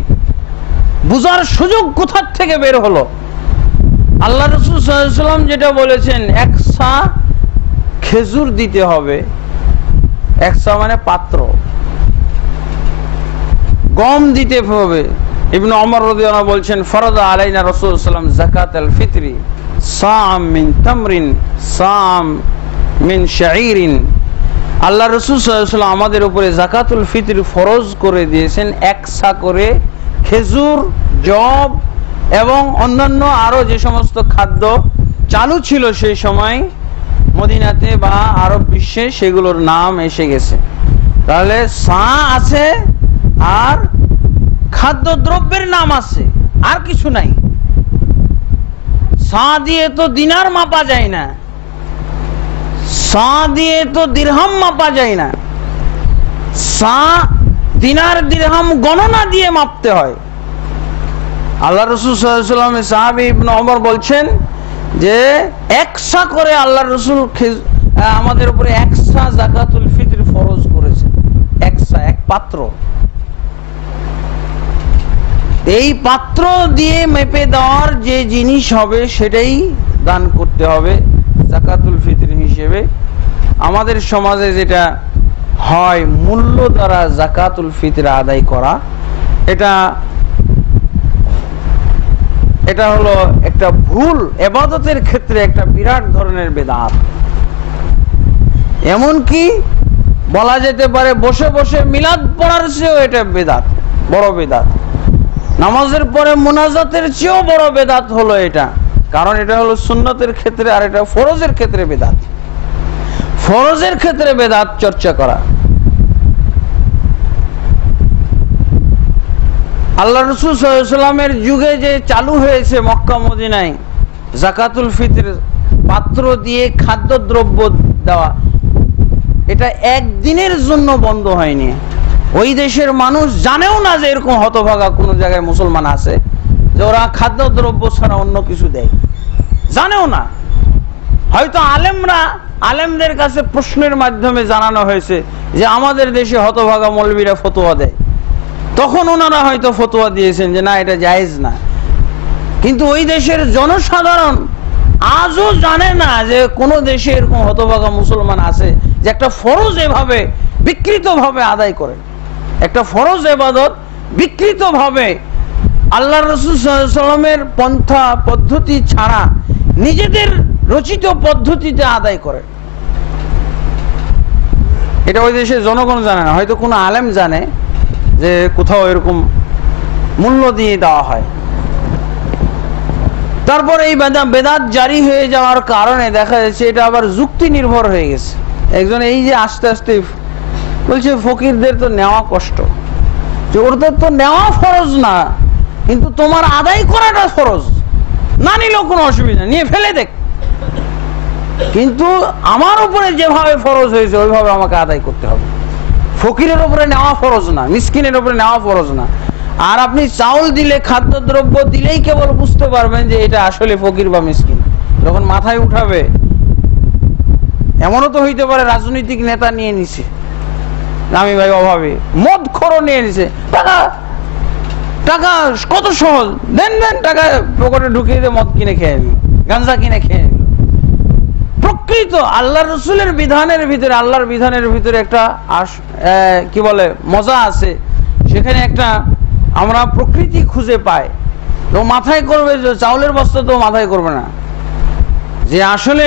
বুঝার সুযোগ কোথা থেকে বের হলো? আল্লাহ রাসূল সাল্লাল্লাহু আলাইহি ওয়াসাল্লাম যেটা বলেছেন, এক সা খেজুর দিতে হবে, এক সা মানে পাত্র, গম দিতে হবে। ইবনে ওমর রাদিয়াল্লাহু আনহু বলছেন, ফরদা আলাইনা রাসূল সাল্লাল্লাহু আলাইহি ওয়াসাল্লাম যাকাতাল ফিতরি সাআম মিন তামরিন সাআম মিন শাঈরিন। আল্লাহ রাসূল সাল্লাল্লাহু আলাইহি ওয়াসাল্লাম আমাদের উপরে যাকাতুল ফিতর ফরজ করে দিয়েছেন, এক সা করে খেজুর, জব এবং অন্যান্য আরো যে সমস্ত খাদ্য চালু ছিল সেই সময় মদিনাতে বা আরব বিশ্বে, সেগুলোর নাম এসে গেছে। তাহলে সা আছে আর খাদ্যদ্রব্যের নাম আছে, আর কিছু নাই। সা দিয়ে তো দিনার মাপা যায় না, সা দিয়ে তো দিরহাম মাপা যায় না, সা দিনার দিরহাম গণনা দিয়ে মাপতে হয়। আল্লাহ রাসূল সাল্লাল্লাহু আলাইহি ওয়াসাল্লাম সাহাবী ইবনে ওমর বলছেন যে এক সা করে আল্লাহ রাসূল আমাদের উপরে এক সা যাকাতুল ফিতর ফরজ করেছেন, এক সা, এক পাত্র। এই পাত্র দিয়ে মেপে দেওয়ার যে জিনিস হবে সেটাই দান করতে হবে যাকাতুল ফিতর হিসেবে। আমাদের সমাজে যেটা হয় মূল্য দ্বারা যাকাতুল ফিতর আদায় করা, এটা হলো একটা ভুল, ইবাদতের ক্ষেত্রে একটা বিরাট ধরনের বেদাত। এমনকি বলা যেতে পারে বসে বসে মিলাদ পড়ার চেয়েও এটা বেদাত, বড় বেদাত। নামাজের পরে মুনাজাতের চেয়েও বড় বেদাত হলো এটা, কারণ এটা হলো সুন্নতের ক্ষেত্রে আর এটা ফরজের ক্ষেত্রে বেদাত। ফরজের ক্ষেত্রে বেদাত চর্চা করা। আল্লাহ রাসূল সাল্লাল্লাহু আলাইহি ওয়াসাল্লামের যুগে যে চালু হয়েছে মক্কা মদিনায় যাকাতুল ফিতর পাত্র দিয়ে খাদ্যদ্রব্য দেওয়া, এটা একদিনের জন্য বন্ধ হয়নি। ওই দেশের মানুষ জানেও না যে এরকম হতভাগা কোন জায়গায় মুসলমান আছে যে ওরা খাদ্যদ্রব্য ছাড়া অন্য কিছু দেয়, জানেও না। হয়তো আলেমদের কাছে প্রশ্নের মাধ্যমে জানানো হয়েছে যে আমাদের দেশে হতভাগা মৌলবীরা ফতোয়া দেয়, তখন ওনারা হয়তো ফতোয়া দিয়েছেন যে না এটা জায়েজ না। কিন্তু ওই দেশের জনসাধারণ আজও জানে না যে কোন দেশে এরকম হতভাগা মুসলমান আছে যে একটা ফরজ এভাবে বিকৃতভাবে আদায় করে, একটা ফরজ ইবাদত বিকৃতভাবে আল্লাহ রাসূল সাল্লাল্লাহু আলাইহি ওয়াসাল্লামের পন্থা পদ্ধতি ছাড়া নিজেদের রচিত পদ্ধতিতে আদায় করে। এটা ওই দেশের জনগণ জানে না, হয়তো কোনো আলেম জানে যে কোথাও এরকম মূল্য দিয়ে দেওয়া হয়। তারপর এই বেদাত জারি হয়ে যাওয়ার কারণে দেখা যাচ্ছে এটা আবার যুক্তি নির্ভর হয়ে গেছে। একজন এই যে আস্তে আস্তে বলছে ফকিরদের তো নেওয়া কষ্ট, যে ওদের তো নেওয়া ফরজ না, কিন্তু তোমার আদায় করাটা ফরজ, না নিলেও কোনো অসুবিধা, নিয়ে ফেলে দেখ, কিন্তু আমার উপরে যেভাবে ফরজ হয়েছে ওইভাবে আমাকে আদায় করতে হবে। ফকিরের উপরে নেওয়া ফরজ না, মিসকিনের উপরে নেওয়া ফরজ না। আর আপনি চাউল দিলে, খাদ্যদ্রব্য দিলেই কেবল বুঝতে পারবেন যে এটা আসলে ফকির বা মিসকিন যখন মাথায় উঠাবে। এমনও তো হইতে পারে রাজনৈতিক নেতা নিয়ে নিছে, আমি ভাই অভাবে, মদ খরো নিয়ে নিছে, টাকা টাকা কত সহজ, দেন টাকা পকেটে ঢুকিয়ে দিয়ে মদ কিনে খেয়ে নিল, গাঁজা কিনে খেয়ে নিল। প্রকৃত আল্লাহ রসুলের বিধানের ভিতরে, আল্লাহর বিধানের ভিতরে একটা কি বলে মজা আছে, সেখানে একটা আমরা প্রকৃতি খুঁজে পাই। তো মাথায় করবে যে চাউলের বস্তা তো মাথায় করবে না যে আসলে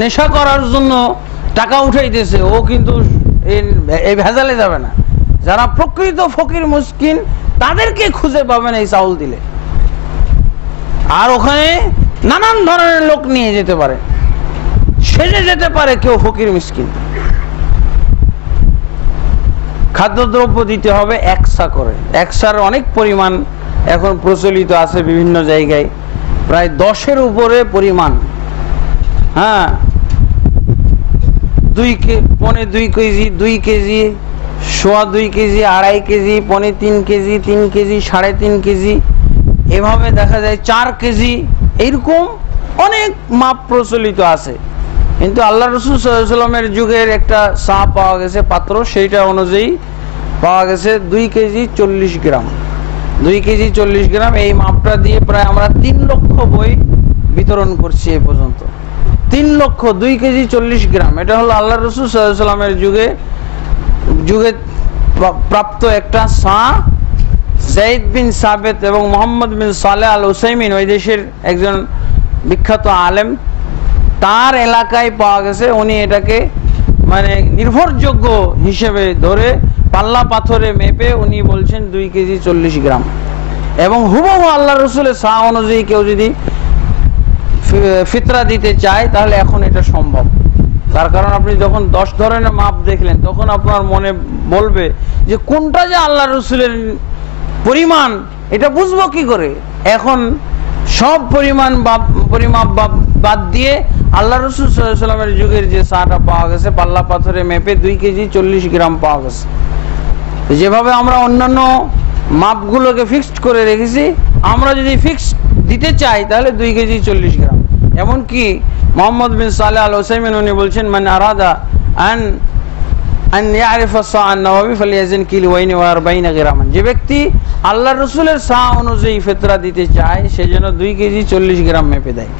নেশা করার জন্য টাকা উঠাইতেছে, ও কিন্তু এই ভেজালে যাবে না। যারা প্রকৃত ফকির মিসকিন তাদেরকে খুঁজে পাবেন এই চাউল দিলে। আর ওখানে নানান ধরনের লোক নিয়ে যেতে পারে, সেজে যেতে পারে কেউ ফকির মিসকিন। খাদ্যদ্রব্য দিতে হবে একসা করে, একসার অনেক পরিমাণ এখন প্রচলিত আছে বিভিন্ন জায়গায়, প্রায় 10-এর উপরে পরিমাণ। হ্যাঁ, 2 KG, 2 KG, 2.25 KG, 2.5 KG, 3.25 KG, 3 KG, 3.5 KG, এভাবে দেখা যায় 4 কেজি, এইরকম অনেক মাপ প্রচলিত আছে। কিন্তু আল্লাহ রাসূল সাল্লাল্লাহু আলাইহি ওয়াসাল্লামের যুগের একটা সা পাওয়া গেছে পাত্র, সেইটা অনুযায়ী পাওয়া গেছে 2 কেজি 40 গ্রাম। 2 কেজি 40 গ্রাম, এই মাপটা দিয়ে প্রায় আমরা 3 লক্ষ বই বিতরণ করছি এ পর্যন্ত। 3 লক্ষ 2 কেজি 40 গ্রাম, এটা হলো আল্লাহ রাসূল সাল্লাল্লাহু আলাইহি ওয়াসাল্লামের যুগে প্রাপ্ত একটা সা। যায়েদ বিন সাবিত এবং মুহাম্মদ বিন সালেহ আল উসাইমিন, ওই দেশের একজন বিখ্যাত আলেম, তার এলাকায় পাওয়া গেছে। উনি এটাকে মানে নির্ভরযোগ্য হিসেবে ধরে পাল্লা পাথরে মেপে উনি বলছেন 2 কেজি 40 গ্রাম। এবং হুবহু আল্লাহ রসুলের সা অনুযায়ী কেউ যদি ফিতরা দিতে চায় তাহলে এখন এটা সম্ভব। তার কারণ আপনি যখন 10 ধরনের মাপ দেখলেন তখন আপনার মনে বলবে যে কোনটা যে আল্লাহ রসুলের পরিমাণ, এটা বুঝবো কি করে। এখন সব পরিমাপ বাদ দিয়ে আল্লাহ রাসূল সাল্লাল্লাহু আলাইহি ওয়াসাল্লামের যুগের যে সাটা পাওয়া গেছে পাল্লা পাথরে মেপে 2 কেজি 40 গ্রাম পাওয়া গেছে। যেভাবে আমরা অন্যান্য মাপগুলোকে ফিক্সড করে রেখেছি, আমরা যদি ফিক্সড দিতে চাই তাহলে 2 কেজি 40 গ্রাম। এমনকি মুহাম্মদ বিন সালেহ আল উসাইমিন উনি বলছেন, মান আরাদা আন আন ইয়ারিফা সাআন নওয়াবি ফালিয়াজিন কিলওয়াইনি ওয়া 40 গ্রামান। যে ব্যক্তি আল্লাহর রাসূলের সা অনুযায়ী ফিতরা দিতে চায় সে যেন 2 কেজি 40 গ্রাম মেপে দেয়।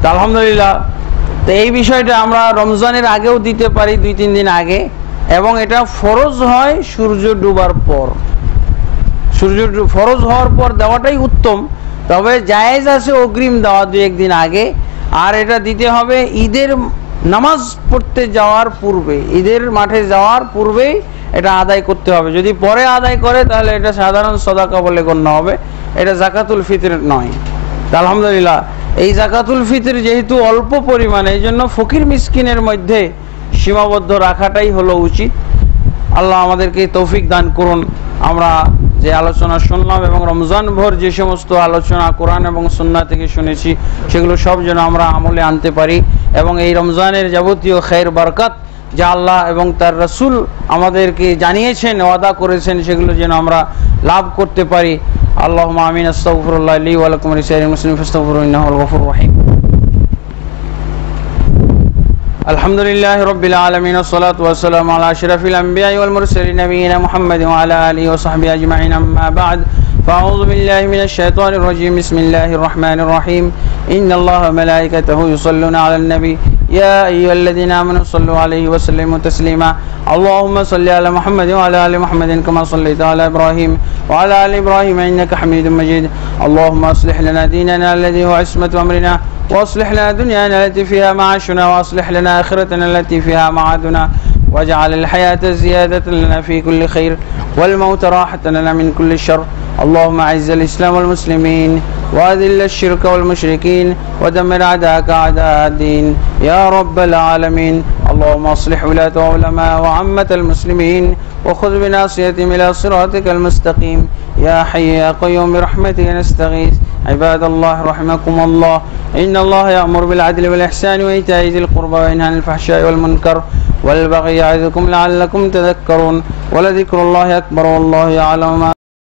তো আলহামদুলিল্লাহ, তো এই বিষয়টা আমরা রমজানের আগেও দিতে পারি, 2-3 দিন আগে, এবং এটা ফরজ হয় সূর্য ডুবার পর। সূর্য ফরজ হওয়ার পর দেওয়াটাই উত্তম, তবে জায়েজ আছে অগ্রিম দেওয়া 2-1 দিন আগে। আর এটা দিতে হবে ঈদের নামাজ পড়তে যাওয়ার পূর্বে, ঈদের মাঠে যাওয়ার পূর্বেই এটা আদায় করতে হবে। যদি পরে আদায় করে তাহলে এটা সাধারণ সদাকা বলে গণ্য হবে, এটা জাকাতুল ফিতর নয়। আলহামদুলিল্লাহ, এই জাকাতুল ফিতর যেহেতু অল্প পরিমাণে, এই জন্য ফকির মিসকিনের মধ্যে সীমাবদ্ধ রাখাটাই হলো উচিত। আল্লাহ আমাদেরকে তৌফিক দান করুন। আমরা যে আলোচনা শুনলাম এবং রমজান ভর যে সমস্ত আলোচনা কোরআন এবং সুন্নাহ থেকে শুনেছি সেগুলো সব যেন আমরা আমলে আনতে পারি, এবং এই রমজানের যাবতীয় খায়ের বরকত যা আল্লাহ এবং তার রাসূল আমাদেরকে জানিয়েছেন, ওয়াদা করেছেন, সেগুলো যেন আমরা লাভ করতে পারি। আল্লাহুম্মা আমিন। আস্তাগফিরুল্লাহ লি ওয়া লাকুম ওয়া লিসাইরিল মুসলিমিন ফাস্তাগফিরুহু ইন্নাহুল গফুরুর রহিম। আলহামদুলিল্লাহি রাব্বিল আলামিন ওয়াসসালাতু ওয়াসসালামু আলা আশরাফিল আমবিয়াই ওয়াল মুরসালিন নবিয়িনা মুহাম্মাদিন ওয়া আলা আলিহি ওয়া সাহবিহি আজমাইন, আম্মা বা'দ। فأعوذ بالله من الشيطان الرجيم. بسم الله الرحمن الرحيم. إن الله وملائكته يصلون على النبي يا أيها الذين آمنوا صلوا عليه وسلموا تسليما. اللهم صل على محمد وعلى آل محمد كما صليت على إبراهيم وعلى آل إبراهيم إنك حميد مجيد. اللهم أصلح لنا ديننا الذي هو عصمة أمرنا، وأصلح لنا دنيانا التي فيها معاشنا، وأصلح لنا آخرتنا التي فيها معادنا، واجعل الحياة زيادة لنا في كل خير والموت راحة لنا من كل شر. اللهم أعز الإسلام والمسلمين وأذل الشرك والمشركين ودمر أعداءك أعداء الدين يا رب العالمين. اللهم أصلح ولاة وعلماء وعامة المسلمين وخذ بناصيتهم إلى صراطك المستقيم يا حي يا قيوم برحمتك نستغيث. عباد الله رحمكم الله، إن الله يأمر بالعدل والإحسان وإيتاء ذي القربى وينهى عن الفحشاء والمنكر والبغي يعظكم لعلكم تذكرون. ولذكر الله أكبر والله يعلم ما